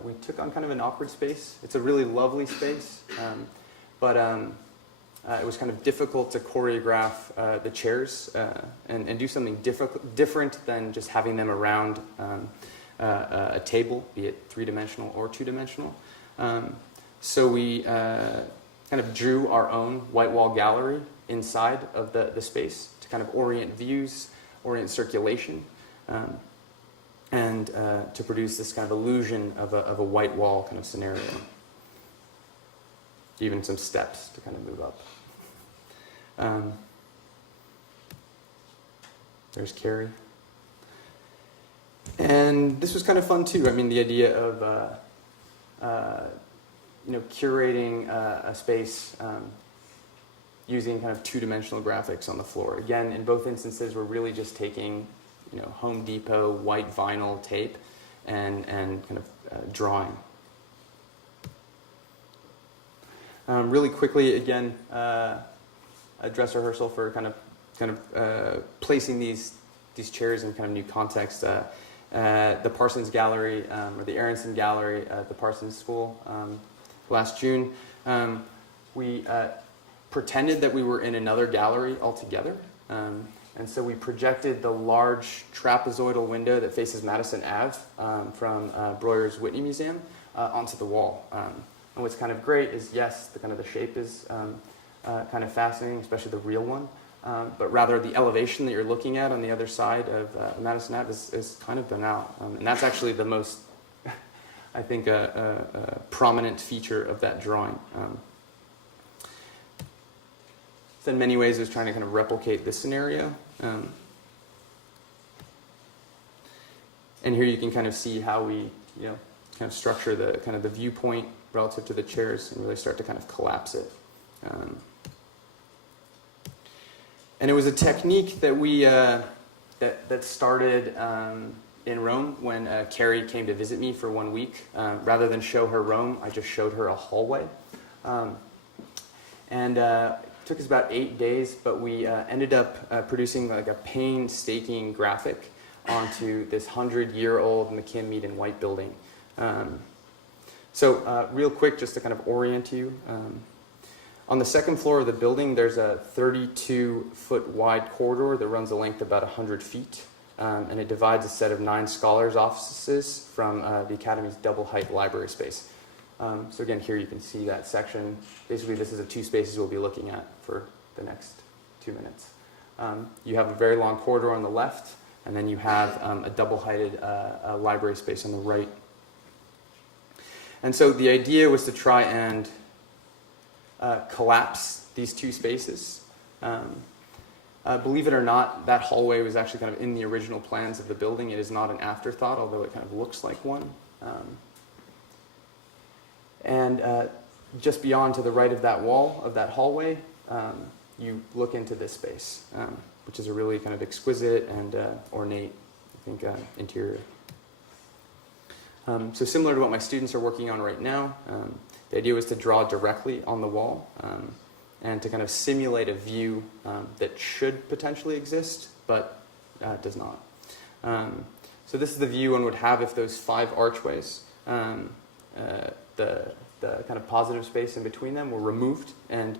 we took on kind of an awkward space. It's a really lovely space, but it was kind of difficult to choreograph the chairs and do something different than just having them around a table, be it three-dimensional or two-dimensional. So we kind of drew our own white wall gallery inside of the space to kind of orient views, orient circulation, and to produce this kind of illusion of a white wall kind of scenario. Even some steps to kind of move up. There's Carrie. And this was kind of fun too. I mean, the idea of curating a space using kind of two-dimensional graphics on the floor. Again, in both instances, we're really just taking, Home Depot white vinyl tape and kind of drawing. Really quickly, again, a dress rehearsal for kind of placing these chairs in kind of new context. The Parsons Gallery, or the Aronson Gallery at the Parsons School last June, we pretended that we were in another gallery altogether. And so we projected the large trapezoidal window that faces Madison Ave from Breuer's Whitney Museum onto the wall. And what's kind of great is, yes, the shape is kind of fascinating, especially the real one. But rather the elevation that you're looking at on the other side of Madison Ave is kind of banal. And that's actually the most, I think, prominent feature of that drawing. So in many ways, it was trying to kind of replicate this scenario. And here you can kind of see how we, kind of structure the viewpoint relative to the chairs and really start to kind of collapse it. And it was a technique that we that started in Rome when Carrie came to visit me for 1 week. Rather than show her Rome, I just showed her a hallway. And it took us about 8 days, but we ended up producing like a painstaking graphic onto this 100-year-old McKim Mead and White building. So real quick, just to kind of orient you. On the second floor of the building, there's a 32-foot wide corridor that runs a length about 100 feet. And it divides a set of 9 scholars' offices from the Academy's double-height library space. So again, here you can see that section. Basically, this is the 2 spaces we'll be looking at for the next 2 minutes. You have a very long corridor on the left, and then you have a double-heighted library space on the right. And so the idea was to try and collapse these 2 spaces. Believe it or not, that hallway was actually kind of in the original plans of the building. It is not an afterthought, although it kind of looks like one. And just beyond to the right of that wall, of that hallway, you look into this space, which is a really kind of exquisite and ornate, I think, interior. So similar to what my students are working on right now, the idea was to draw directly on the wall and to kind of simulate a view that should potentially exist, but does not. So this is the view one would have if those 5 archways, the kind of positive space in between them, were removed, and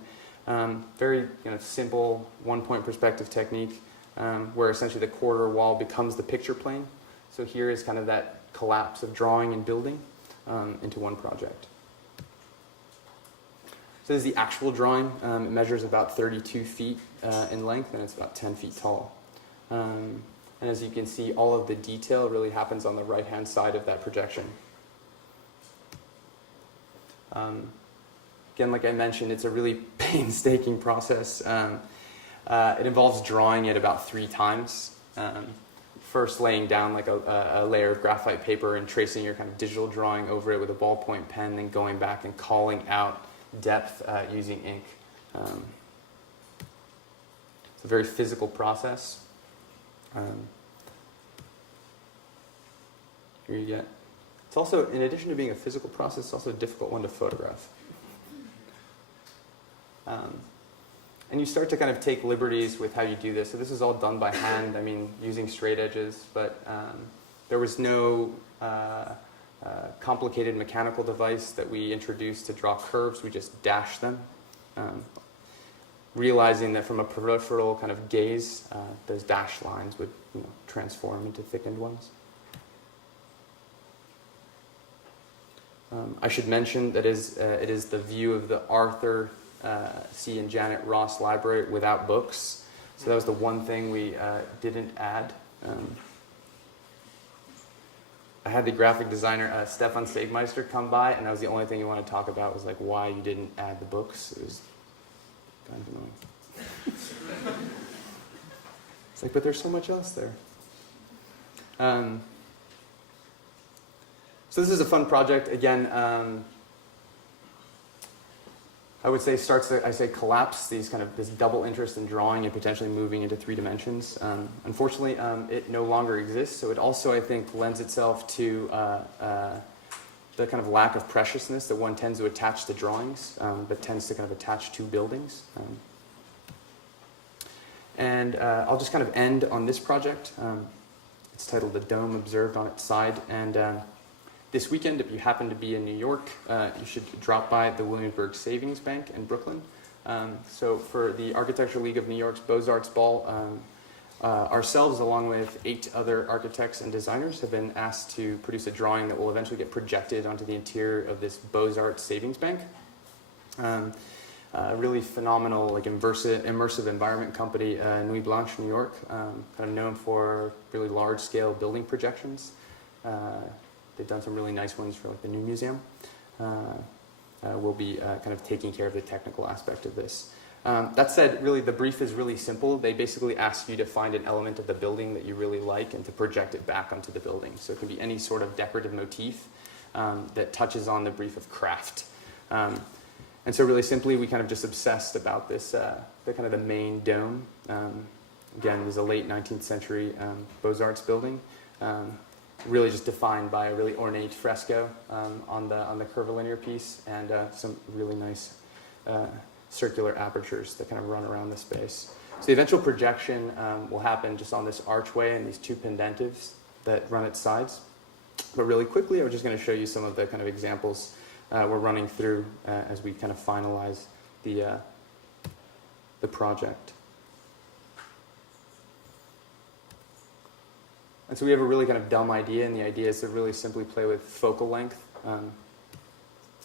very kind of simple one-point perspective technique where essentially the corridor wall becomes the picture plane. So here is kind of that collapse of drawing and building into one project. So this is the actual drawing. It measures about 32 feet in length, and it's about 10 feet tall. And as you can see, all of the detail really happens on the right-hand side of that projection. Again, like I mentioned, it's a really painstaking process. It involves drawing it about 3 times. First laying down like a layer of graphite paper and tracing your kind of digital drawing over it with a ballpoint pen, then going back and calling out depth using ink. It's a very physical process. Here you get. It's also, in addition to being a physical process, it's also a difficult one to photograph. And you start to kind of take liberties with how you do this. So this is all done by hand, I mean, using straight edges, but there was no complicated mechanical device that we introduced to draw curves. We just dashed them, realizing that from a peripheral kind of gaze, those dashed lines would transform into thickened ones. I should mention that it is the view of the Arthur C. and Janet Ross Library without books. So that was the one thing we didn't add. I had the graphic designer Stefan Stegmeister come by, and that was the only thing he wanted to talk about was like why you didn't add the books. It was kind of annoying. It's like, but there's so much else there. So this is a fun project. Again, I would say starts to, collapse these kind of this double interest in drawing and potentially moving into 3 dimensions. Unfortunately, it no longer exists. So it also, I think, lends itself to the kind of lack of preciousness that one tends to attach to drawings, but tends to kind of attach to buildings. And I'll just kind of end on this project. It's titled "The Dome Observed on Its Side," and this weekend, if you happen to be in New York, you should drop by the Williamsburg Savings Bank in Brooklyn. So for the Architecture League of New York's Beaux-Arts Ball, ourselves, along with 8 other architects and designers, have been asked to produce a drawing that will eventually get projected onto the interior of this Beaux-Arts Savings Bank. Really phenomenal, like immersive environment company, Nuit Blanche, New York, kind of known for really large-scale building projections. They've done some really nice ones for like the new museum. We'll be kind of taking care of the technical aspect of this. That said, really the brief is really simple. They basically ask you to find an element of the building that you really like and to project it back onto the building. So it can be any sort of decorative motif that touches on the brief of craft. And so really simply, we kind of just obsessed about this, the kind of the main dome. Again, it was a late 19th century Beaux-Arts building. Really just defined by a really ornate fresco on the curvilinear piece and some really nice circular apertures that kind of run around the space. So the eventual projection will happen just on this archway and these 2 pendentives that run its sides. But really quickly, I'm just going to show you some of the kind of examples we're running through as we kind of finalize the project. And so we have a really kind of dumb idea, and the idea is to really simply play with focal length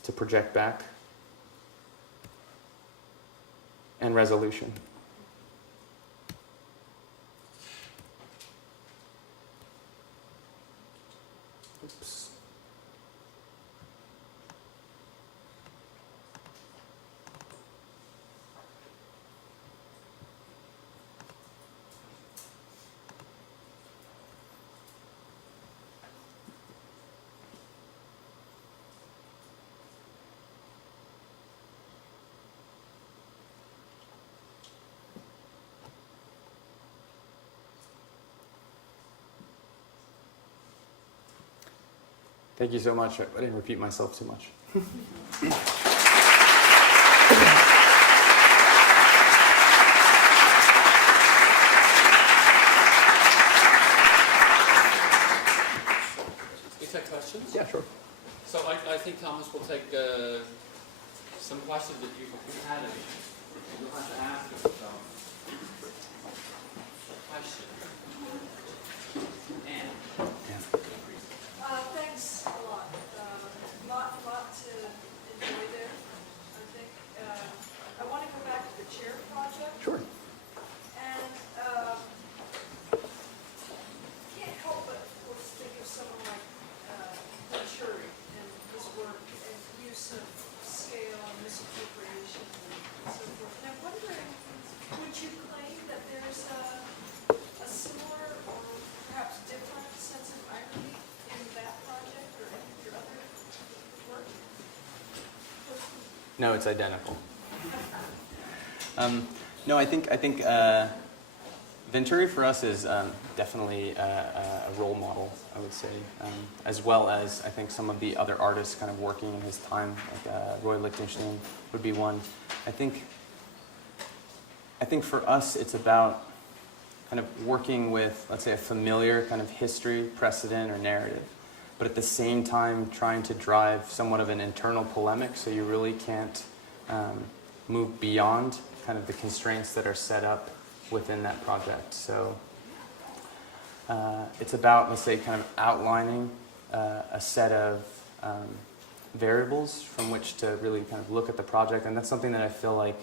to project back and resolution. Oops. Thank you so much. I didn't repeat myself too much. We take questions? Yeah, sure. So I think Thomas will take some questions that you had. You'll have to ask yourself. Question. Anne. Thanks a lot. Lot to enjoy there, I think. I want to go back to the chair project. Sure. And can't help but, of course, think of someone like Venturi and his work and use of scale and misappropriation and so forth. And I'm wondering, would you claim that there's a similar or perhaps different sense of irony in that project or any of your other work? No, it's identical. No, I think Venturi for us is definitely a role model, I would say, as well as I think some of the other artists kind of working in his time, like Roy Lichtenstein would be one. I think for us it's about kind of working with, let's say, a familiar kind of history, precedent, or narrative, but at the same time trying to drive somewhat of an internal polemic, so you really can't move beyond kind of the constraints that are set up within that project. So it's about, let's say, kind of outlining a set of variables from which to really kind of look at the project, and that's something that I feel like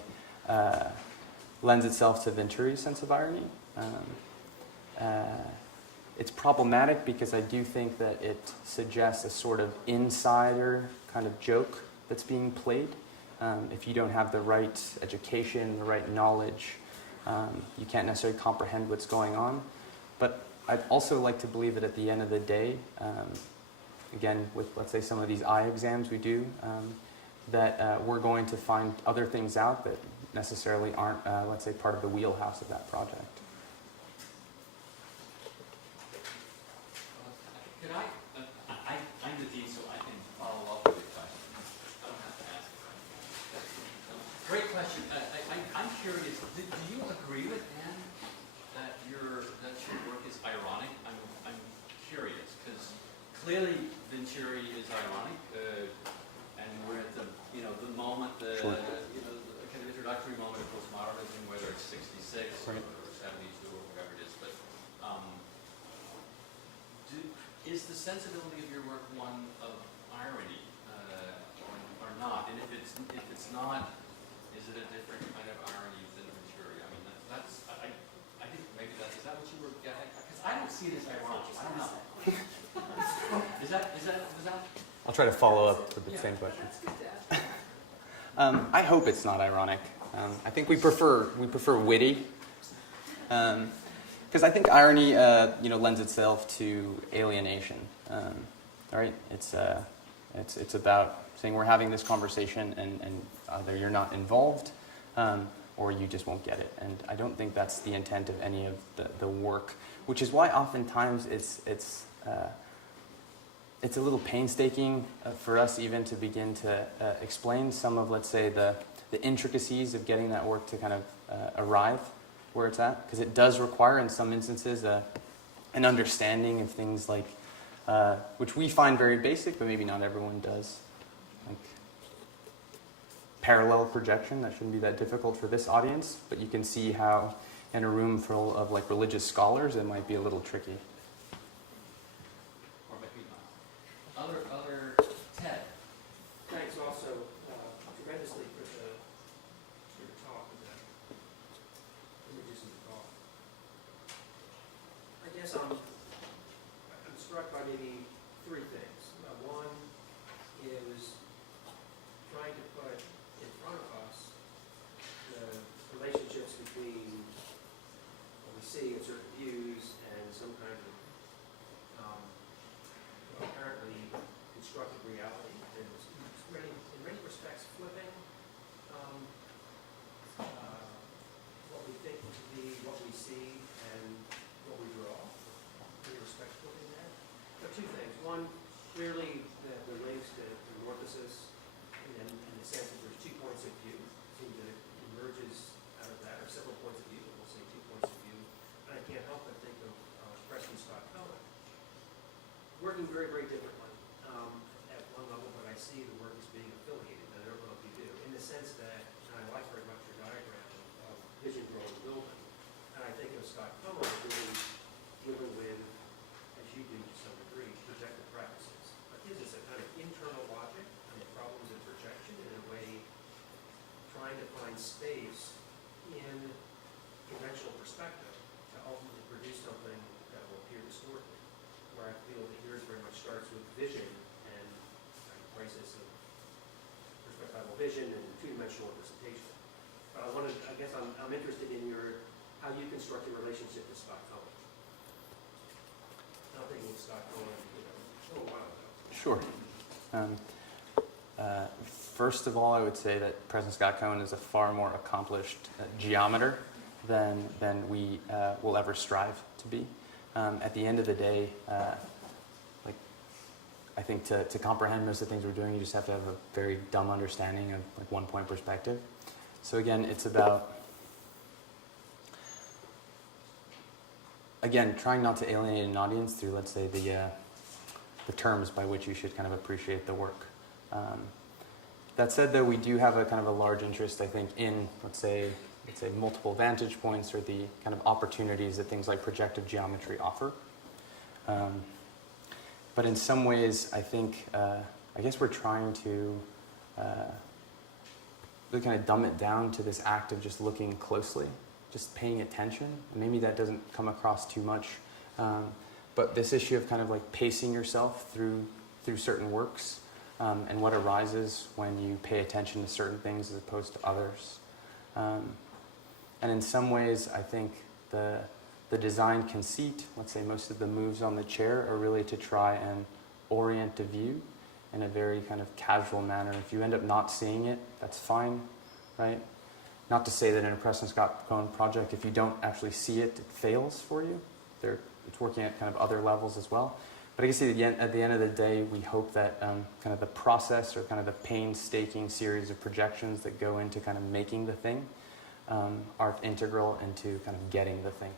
lends itself to Venturi's sense of irony. It's problematic because I do think that it suggests a sort of insider kind of joke that's being played. If you don't have the right education, the right knowledge, you can't necessarily comprehend what's going on. But I'd also like to believe that at the end of the day, again, with, let's say, some of these eye exams we do, that we're going to find other things out that necessarily aren't, let's say, part of the wheelhouse of that project. Could I'm the dean, so I can follow up with a question. I don't have to ask it. Great question. I'm curious. Do you agree with Anne that your work is ironic? I'm curious because clearly Venturi is ironic, and we're at the moment, the Sure. Kind of introductory moment of postmodernism, whether it's '66 Right. or '72 or whatever it is, but. Is the sensibility of your work one of irony or not? And if it's not, is it a different kind of irony than Venturi? I mean, I think maybe is that what you were getting? Because I don't see it as ironic. I don't know. Is that? I'll try to follow up with the same question. That's good to ask. I hope it's not ironic. I think we prefer witty. Because I think irony, lends itself to alienation. Right? It's about saying we're having this conversation, and either you're not involved, or you just won't get it. And I don't think that's the intent of any of the work. Which is why oftentimes it's a little painstaking for us even to begin to explain some of, let's say, the intricacies of getting that work to kind of arrive where it's at, because it does require, in some instances, an understanding of things like, which we find very basic, but maybe not everyone does. Like parallel projection, that shouldn't be that difficult for this audience, but you can see how in a room full of like religious scholars, it might be a little tricky. Or maybe not. Other Ted. Thanks also tremendously for the talk and the images in the talk. I guess I'm struck by maybe three things. One is trying to put in front of us the relationships between what we see in certain views and some kind of apparently constructed reality. And it's in many respects flipping what we think to be what we see and what we draw. In many respects flipping that. But two things. One, clearly very, very differently at one level, but I see the work as being affiliated, and I don't know if you do, in the sense that, and I like very much your diagram of vision growing building, and I think of Scott Cohen really dealing with, as you do to some degree, projective practices. But his is a kind of internal logic and the problems of projection in a way, trying to find space in conventional perspective to ultimately produce something that will appear distorted. Where I feel that yours very much starts with vision and a crisis of perspectival vision and two-dimensional representation. But I guess I'm interested in how you construct your relationship to Scott Cohen. Not thinking of Scott Cohen, a little while ago. Sure. First of all, I would say that President Scott Cohen is a far more accomplished geometer than we will ever strive to be. At the end of the day, I think to comprehend most of the things we're doing, you just have to have a very dumb understanding of one-point perspective. So again, it's about, trying not to alienate an audience through, let's say, the terms by which you should kind of appreciate the work. That said, though, we do have a kind of a large interest, I think, in, let's say multiple vantage points or the kind of opportunities that things like projective geometry offer. But in some ways, I think, I guess we're trying to really kind of dumb it down to this act of just looking closely, just paying attention. Maybe that doesn't come across too much, but this issue of kind of like pacing yourself through certain works and what arises when you pay attention to certain things as opposed to others. And in some ways, I think the design conceit, let's say most of the moves on the chair, are really to try and orient the view in a very kind of casual manner. If you end up not seeing it, that's fine, right? Not to say that in a Preston Scott Cohen project, if you don't actually see it, it fails for you. It's working at kind of other levels as well. But I guess at the end of the day, we hope that kind of the process or kind of the painstaking series of projections that go into kind of making the thing are integral into kind of getting the thing.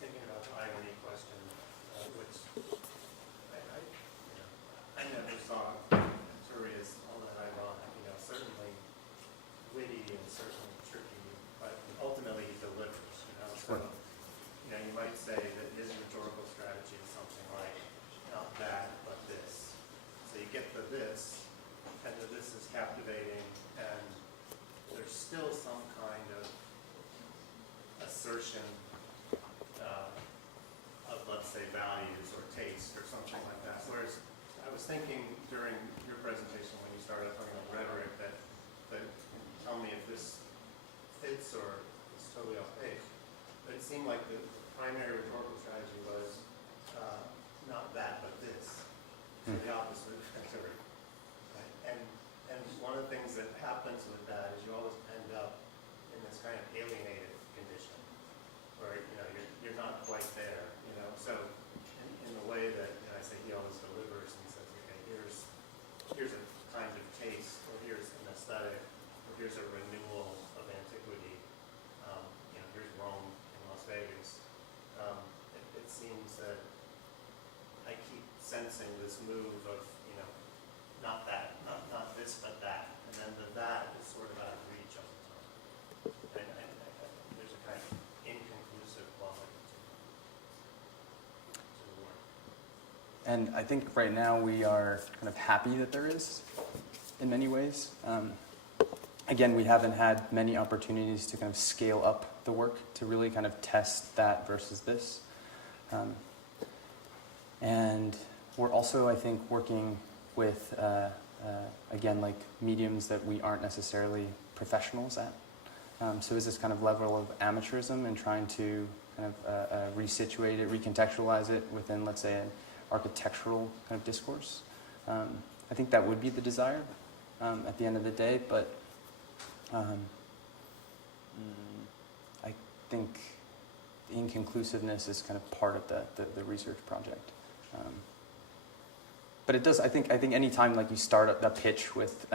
Thinking about the irony question, which I never saw Turi as all that ironic. Certainly witty and certainly tricky, but ultimately he delivers. So you might say that his rhetorical strategy is something like not that, but this. So you get the this, and the this is captivating, and there's still some kind of assertion of, let's say, values or taste or something like that. Whereas I was thinking during your presentation when you started talking about rhetoric that tell me if this fits or is totally off base. But it seemed like the primary rhetorical strategy was not that, but this. So the opposite of rhetoric. Right? And one of the things that happens with that is you always end up in this kind of alienated condition where you're not quite there. So in the way that I say he always delivers and says, okay, here's a kind of taste, or here's an aesthetic, or here's a renewal of antiquity. Here's Rome in Las Vegas. It seems that I keep sensing this move of not that, not this, but that, and then the that is sort of out of reach all the time. And there's a kind of inconclusive quality to the work. And I think right now we are kind of happy that there is, in many ways. Again, we haven't had many opportunities to kind of scale up the work to really kind of test that versus this. And we're also, I think, working with, again, like mediums that we aren't necessarily professionals at. So is this kind of level of amateurism and trying to kind of resituate it, recontextualize it within, let's say, an architectural kind of discourse? I think that would be the desire at the end of the day, but I think the inconclusiveness is kind of part of the research project. But it does. I think anytime like you start a pitch with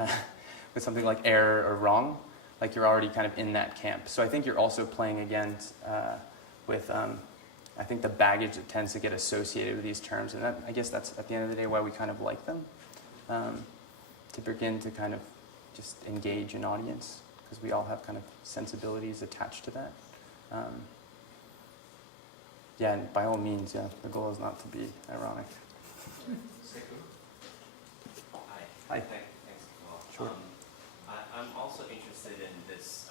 with something like error or wrong, like you're already kind of in that camp. So I think you're also playing against with I think the baggage that tends to get associated with these terms, and that, I guess that's at the end of the day why we kind of like them, to begin to kind of just engage an audience, because we all have kind of sensibilities attached to that. Yeah, and by all means, yeah, the goal is not to be ironic. Hi. Hi. Thanks, Paul. Sure. I'm also interested in this,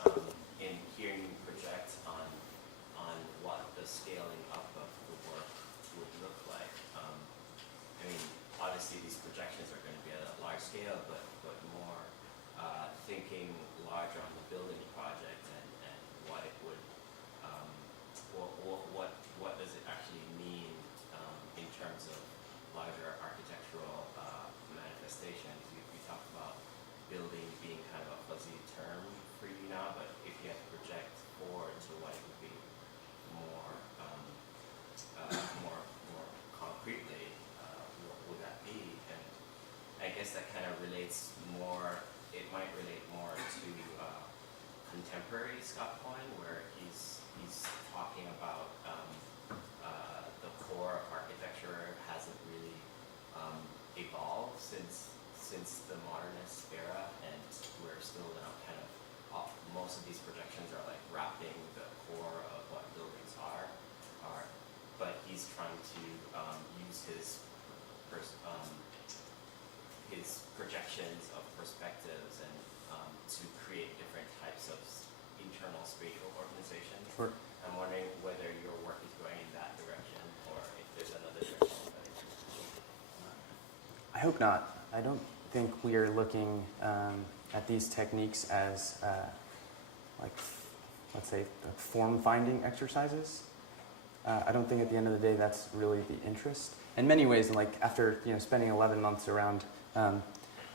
in hearing you project on what the scaling up of the work would look like. I mean, obviously these projections are going to be at a large scale, but more thinking larger on the building project and what it would, what does it actually mean in terms of larger architectural manifestations. We talked about building being kind of a fuzzy term for you now, but if you had to project forward to what it would be more concretely, what would that be? And I guess that kind of relates more. It might relate more to contemporary Scott Coyne, where he's talking about the core of architecture hasn't really evolved since the modernist era, and we're still now kind of most of these projections are like wrapping the core of what buildings are, but he's trying to use his projections of perspectives and to create different types of internal spatial organizations. Sure. I'm wondering whether your work is going in that direction or if there's another direction. I hope not. I don't think we are looking at these techniques as like, let's say, form-finding exercises. I don't think at the end of the day that's really the interest. In many ways, like after spending 11 months around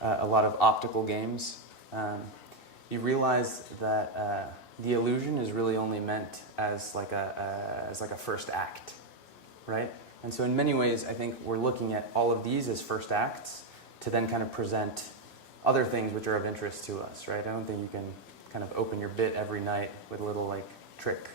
a lot of optical games, you realize that the illusion is really only meant as like a first act, right? And so in many ways, I think we're looking at all of these as first acts to then kind of present other things which are of interest to us, right? I don't think you can kind of open your bit every night with a little like trick,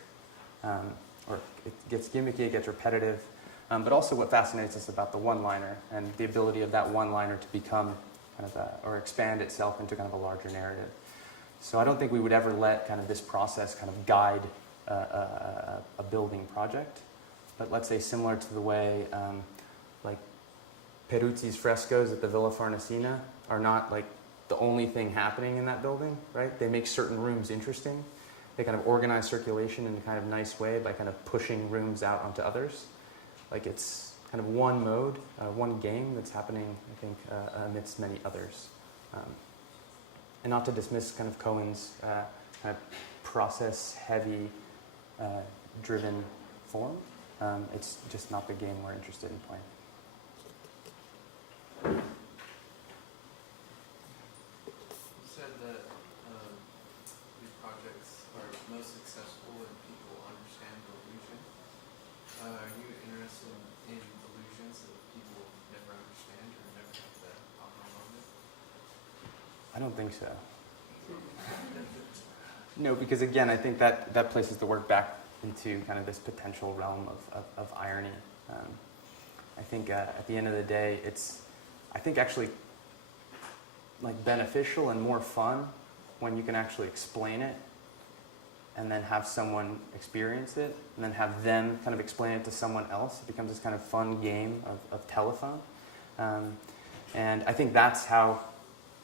or it gets gimmicky, it gets repetitive. But also what fascinates us about the one-liner and the ability of that one-liner to become kind of or expand itself into kind of a larger narrative. So I don't think we would ever let kind of this process kind of guide a building project. But let's say similar to the way like Peruzzi's frescoes at the Villa Farnesina are not like the only thing happening in that building, right? They make certain rooms interesting. They kind of organize circulation in a kind of nice way by kind of pushing rooms out onto others. Like it's kind of one mode, one game that's happening, I think, amidst many others. And not to dismiss kind of Cohen's kind of process-heavy, driven form. It's just not the game we're interested in playing. You said that these projects are most successful when people understand the illusion. Are you interested in illusions that people never understand or never have that aha moment? I don't think so. No, because again, I think that places the work back into kind of this potential realm of irony. I think at the end of the day, it's, I think actually like beneficial and more fun when you can actually explain it and then have someone experience it and then have them kind of explain it to someone else. It becomes this kind of fun game of telephone. And I think that's how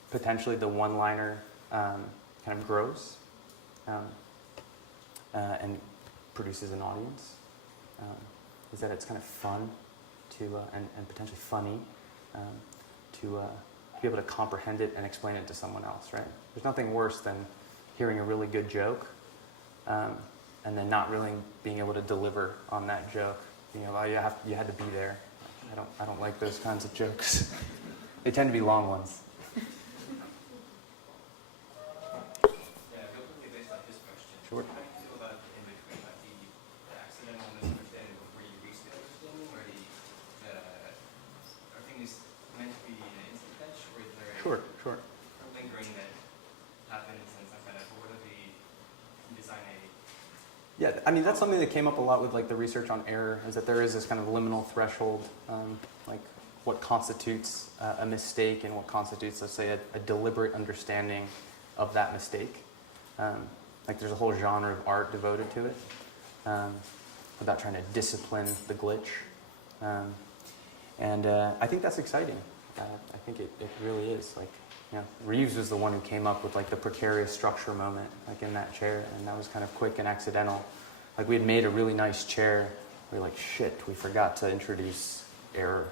potentially the one-liner kind of grows and produces an audience, is that it's kind of fun to, and potentially funny to be able to comprehend it and explain it to someone else, right? There's nothing worse than hearing a really good joke and then not really being able to deliver on that joke. You know, you had to be there. I don't like those kinds of jokes. They tend to be long ones. Yeah, completely based on his question. Sure. How do you feel about the in-between, like the accidental misunderstanding before you reach the understanding, or the, I think these Yeah, I mean, that's something that came up a lot with like the research on error, is that there is this kind of liminal threshold, like what constitutes a mistake and what constitutes, let's say, a deliberate understanding of that mistake. Like there's a whole genre of art devoted to it, without trying to discipline the glitch. And I think that's exciting. I think it really is. Like, you know, Reeves was the one who came up with like the precarious structure moment, like in that chair, and that was kind of quick and accidental. Like we had made a really nice chair. We were like, shit, we forgot to introduce error.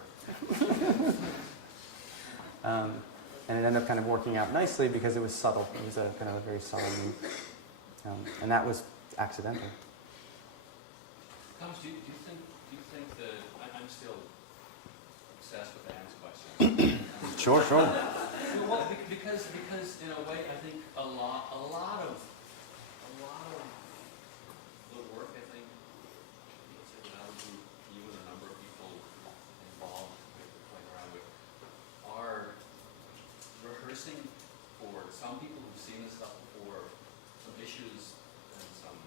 And it ended up kind of working out nicely because it was subtle. It was a kind of a very subtle move. And that was accidental. Thomas, do you think that I'm still obsessed with Anne's question? Sure. Well, because in a way, I think a lot of the work, I think, let's say that I would do, you and a number of people involved with playing around with, are rehearsing for some people who've seen this stuff before, some issues and some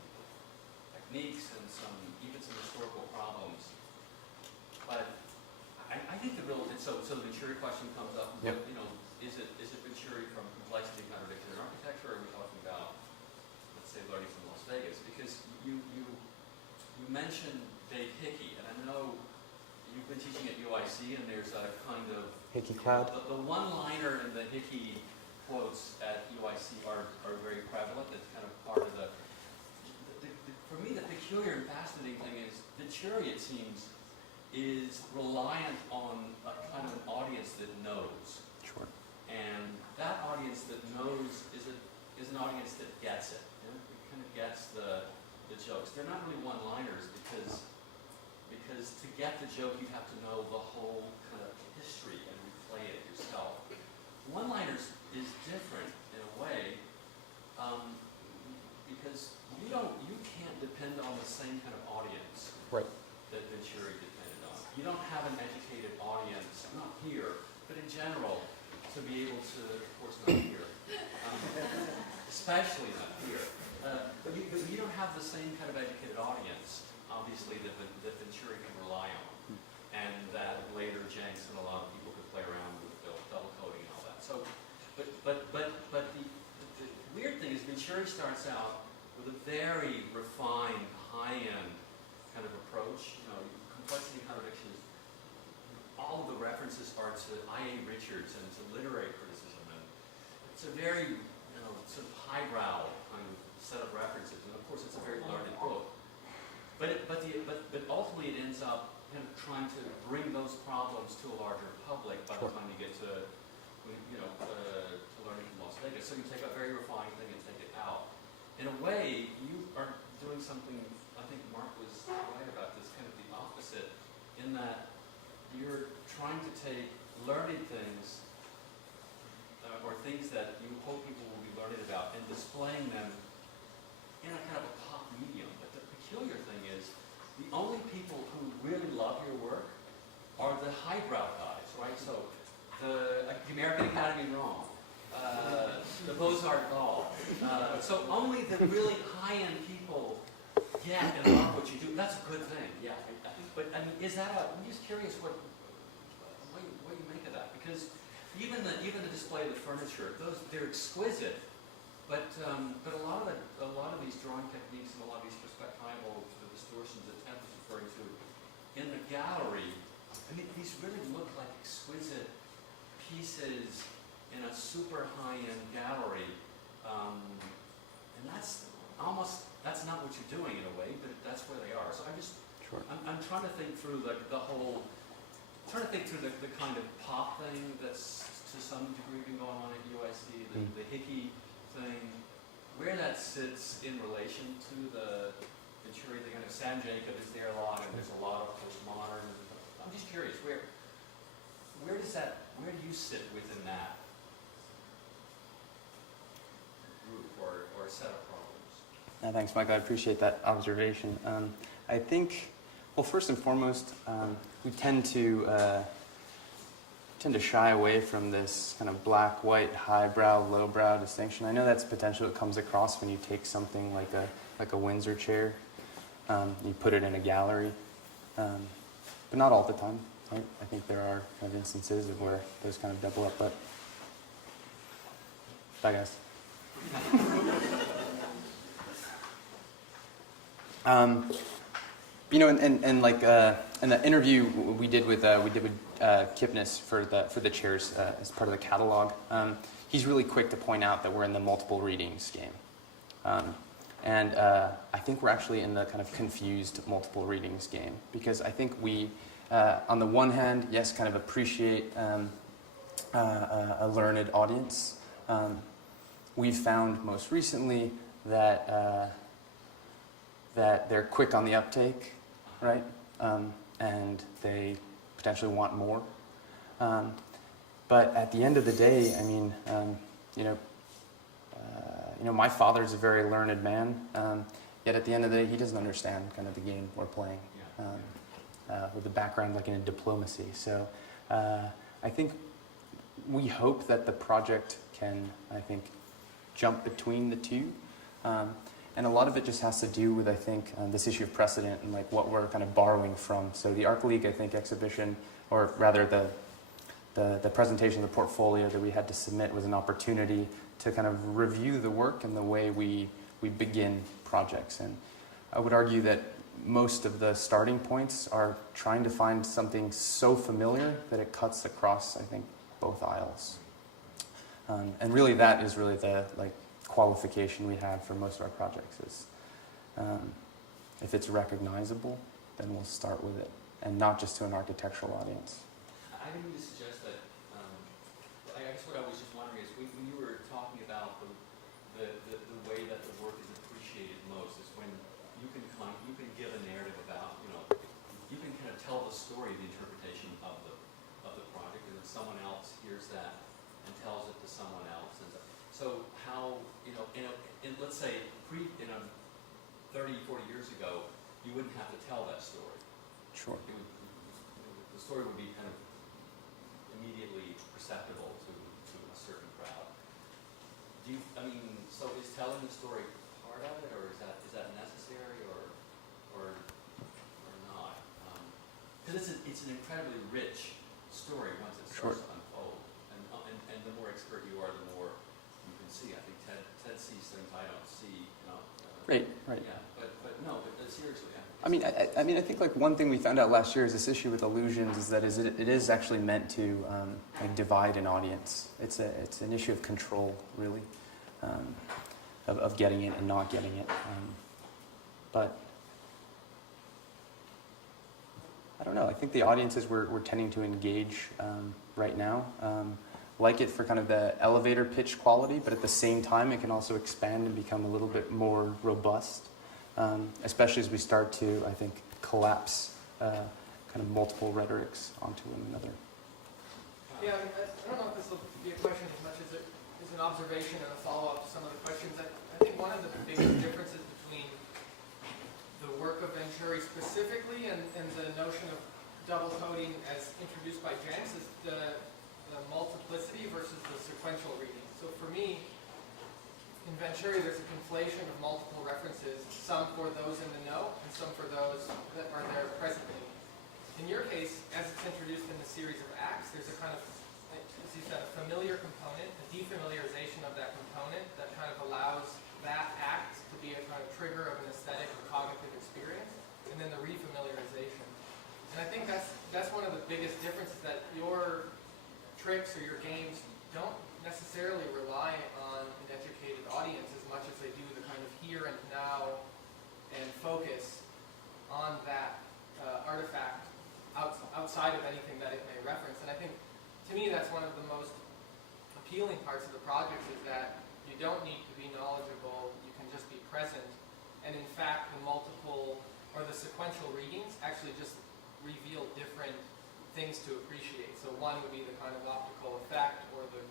techniques and even some historical problems. But I think the real, so the Venturi question comes up. Yep. You know, is it Venturi from complexity, contradiction, and architecture, or are we talking about, let's say, learning from Las Vegas? Because you mentioned Dave Hickey, and I know you've been teaching at UIC, and there's a kind of Hickey cloud. The one-liner and the Hickey quotes at UIC are very prevalent. It's kind of part of the for me, the peculiar and fascinating thing is Venturi, it seems, is reliant on a kind of an audience that knows. Sure. And that audience that knows is an audience that gets it. You know? It kind of gets the jokes. They're not really one-liners because to get the joke, you have to know the whole kind of history and replay it yourself. One-liners is different in a way because you can't depend on the same kind of audience Right. that Venturi depended on. You don't have an educated audience, not here, but in general, to be able to, of course not here, especially not here, but you don't have the same kind of educated audience, obviously, that Venturi can rely on, and that later Jenks and a lot of people could play around with double coding and all that. So, but the weird thing is Venturi starts out with a very refined, high-end kind of approach. You know, complexity and contradiction is, all of the references are to I.A. Richards and to literary criticism, and it's a very, you know, sort of highbrow kind of set of references, and of course it's a very learned book. But ultimately it ends up kind of trying to bring those problems to a larger public by the time you get to, you know, to learning from Las Vegas. So you take a very refined thing and take it out. In a way, you are doing something, I think Mark was right about this, kind of the opposite, in that you're trying to take learned things, or things that you hope people will be learning about, and displaying them in a kind of a pop medium. But the peculiar thing is, the only people who really love your work are the highbrow guys, right? So the American Academy in Rome, the Beaux-Arts Ball. So only the really high-end people get and love what you do. That's a good thing, yeah. But I mean, is that I'm just curious what you make of that, because even the display of the furniture, they're exquisite. But a lot of these drawing techniques and a lot of these perspectival distortions that Ted was referring to in the gallery, I mean, these really look like exquisite pieces in a super high-end gallery, and that's not what you're doing in a way, but that's where they are. So I'm trying to think through the kind of pop thing that's to some degree been going on at UIC, the Hickey thing, where that sits in relation to the Venturi thing. I know Sam Jacob is there a lot, and there's a lot of postmodern. I'm just curious, where do you sit within that group or set of problems? Thanks, Michael. I appreciate that observation. I think, well, first and foremost, we tend to shy away from this kind of black-white, highbrow, lowbrow distinction. I know that's potential that comes across when you take something like a Windsor chair. You put it in a gallery, but not all the time. Right? I think there are kind of instances of where those kind of double up, but bye guys. You know, and like in the interview we did with Kipnis for the chairs as part of the catalog, he's really quick to point out that we're in the multiple readings game, and I think we're actually in the kind of confused multiple readings game, because I think we, on the one hand, yes, kind of appreciate a learned audience. We've found most recently that that they're quick on the uptake, right? And they potentially want more. But at the end of the day, I mean, you know, my father's a very learned man. Yet at the end of the day, he doesn't understand kind of the game we're playing, with a background like in diplomacy. So I think we hope that the project can, I think, jump between the two. And a lot of it just has to do with, I think, this issue of precedent and like what we're kind of borrowing from. So the Arc League, I think, exhibition, or rather the presentation of the portfolio that we had to submit, was an opportunity to kind of review the work and the way we begin projects. And I would argue that most of the starting points are trying to find something so familiar that it cuts across, I think, both aisles. And really that is really the qualification we have for most of our projects is if it's recognizable, then we'll start with it, and not just to an architectural audience. I think we just suggest that, I guess what I was just wondering is, when you were talking about the way that the work is appreciated most is when you can give a narrative about, you know, you can kind of tell the story, the interpretation of the project, and then someone else hears that and tells it to someone else. And so how, you know, let's say 30, 40 years ago, you wouldn't have to tell that story. Sure. The story would be kind of immediately perceptible to a certain crowd. So is telling the story part of it, or is that necessary, or not? Because it's an incredibly rich story once it starts to unfold, and the more expert you are, the more you can see. I think Ted sees things I don't see. You know. Right. Yeah, but seriously. I mean, I think like one thing we found out last year is this issue with illusions is that it is actually meant to divide an audience. It's an issue of control, really, of getting it and not getting it. But I don't know. I think the audiences we're tending to engage right now like it for kind of the elevator pitch quality, but at the same time, it can also expand and become a little bit more robust. Especially as we start to, I think, collapse kind of multiple rhetorics onto one another. Yeah, I don't know if this will be a question as much as it is an observation and a follow-up to some of the questions. I think one of the biggest differences between the work of Venturi specifically and the notion of double coding as introduced by Jens is the multiplicity versus the sequential reading. So for me, in Venturi, there's a conflation of multiple references, some for those in the know and some for those that are there presently. In your case, as it's introduced in the series of acts, there's a kind of, as you said, a familiar component, a defamiliarization of that component that kind of allows that act to be a kind of trigger of an aesthetic or cognitive experience, and then the refamiliarization. And I think that's one of the biggest differences, that your tricks or your games don't necessarily rely on an educated audience as much as they do the kind of here and now and focus on that artifact outside of anything that it may reference. And I think, to me, that's one of the most appealing parts of the project, is that you don't need to be knowledgeable, you can just be present. And in fact, the multiple or the sequential readings actually just reveal different things to appreciate. So one would be the kind of optical effect or the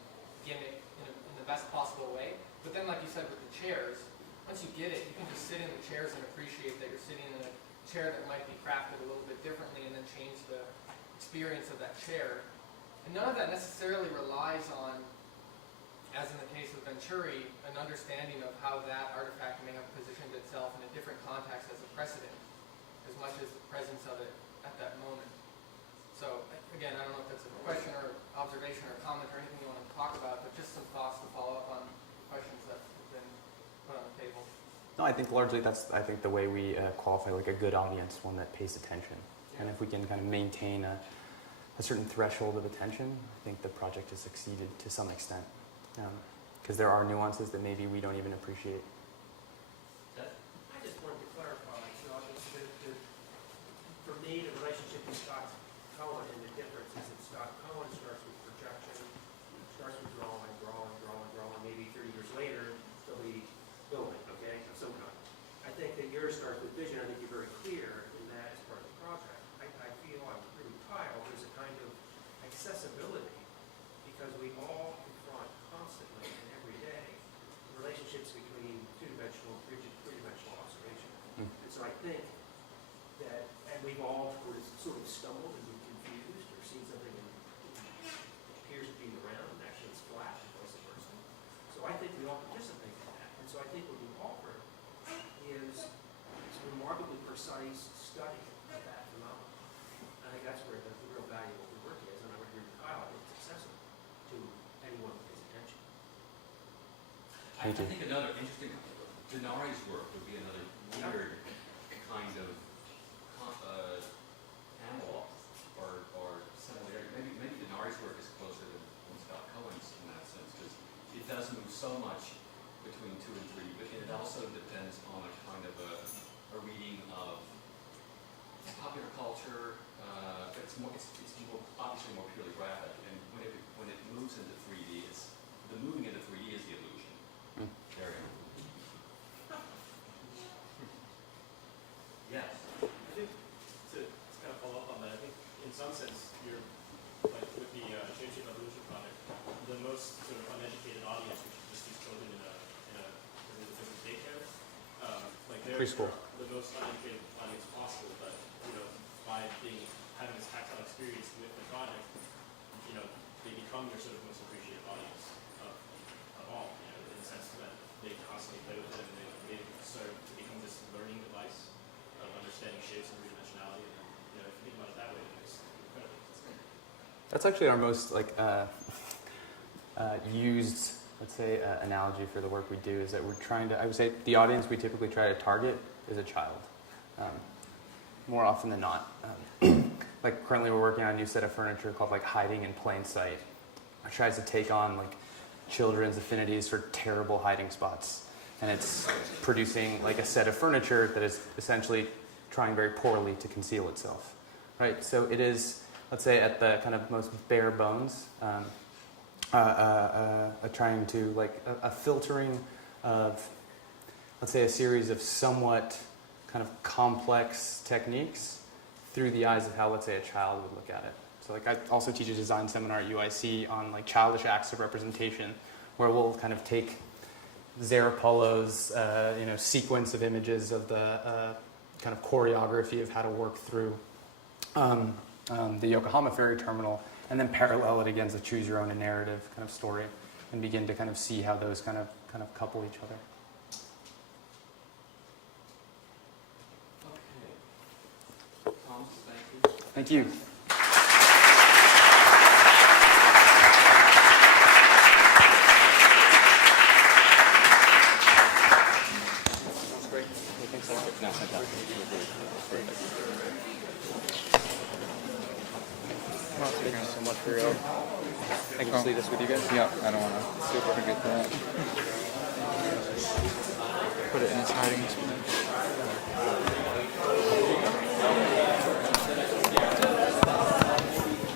gimmick in the best possible way. But then, like you said with the chairs, once you get it, you can just sit in the chairs and appreciate that you're sitting in a chair that might be crafted a little bit differently, and then change the experience of that chair. And none of that necessarily relies on, as in the case of Venturi, an understanding of how that artifact may have positioned itself in a different context as a precedent. as much as the presence of it at that moment. So again, I don't know if that's a question or observation or comment or anything you want to talk about, but just some thoughts to follow up on questions that have been put on the table. No, I think largely that's the way we qualify like a good audience, one that pays attention. And if we can kind of maintain a certain threshold of attention, I think the project has succeeded to some extent. Because there are nuances that maybe we don't even appreciate. I just wanted to clarify, for me, the relationship with Scott Cohen and the difference is that Scott Cohen starts with projection, starts with drawing, maybe 30 years later, there'll be building, okay, of some kind. I think that yours starts with vision. I think you're very clear in that as part of the project. I feel I'm really Kyle, there's a kind of accessibility because we all confront constantly and every day relationships between two-dimensional and three-dimensional observation. And so I think that, and we've all sort of stumbled and been confused or seen something that appears to be round and actually it's flat and vice versa. So I think we all participate in that. And so I think what you offer is a remarkably precise study of that phenomenon. I think that's where the real value of the work is, and I would agree with Kyle, I think it's accessible to anyone who pays attention. I think another interesting, Denari's work would be another weird kind of analog or similarity. Maybe Denari's work is closer than Scott Cohen's in that sense, because it does move so much between 2 and 3, but it also depends on a kind of a reading of popular culture. It's more obviously more purely graphic, and when it moves into 3D, the moving into 3D is the illusion. There you go. Yes. I think to kind of follow up on that, I think in some sense you're like with the Shapeshift Evolution project, the most sort of uneducated audience, which is just these children in a daycare, like they're Preschool. the most uneducated audience possible. But by having this tactile experience with the project, they become your sort of most appreciative audience of all. In the sense that they constantly play with it and they sort of become this learning device of understanding shapes and three-dimensionality. And if you think about it that way, it's incredible. That's actually our most used, let's say, analogy for the work we do is that we're trying to, I would say the audience we typically try to target is a child, more often than not. Like currently we're working on a new set of furniture called like Hiding in Plain Sight, which tries to take on like children's affinities for terrible hiding spots. And it's producing like a set of furniture that is essentially trying very poorly to conceal itself, right? So it is, let's say, at the kind of most bare bones, trying to like a filtering of, let's say, a series of somewhat kind of complex techniques through the eyes of how, let's say, a child would look at it. So like I also teach a design seminar at UIC on like childish acts of representation, where we'll kind of take Zarapolo's sequence of images of the kind of choreography of how to work through the Yokohama ferry terminal, and then parallel it against a choose your own narrative kind of story, and begin to kind of see how those kind of couple each other. Okay. Thomas, thank you. Thank you. Thank you so much for your help. I can just leave this with you guys? Yeah, I don't want to forget that. Put it in its hiding spot.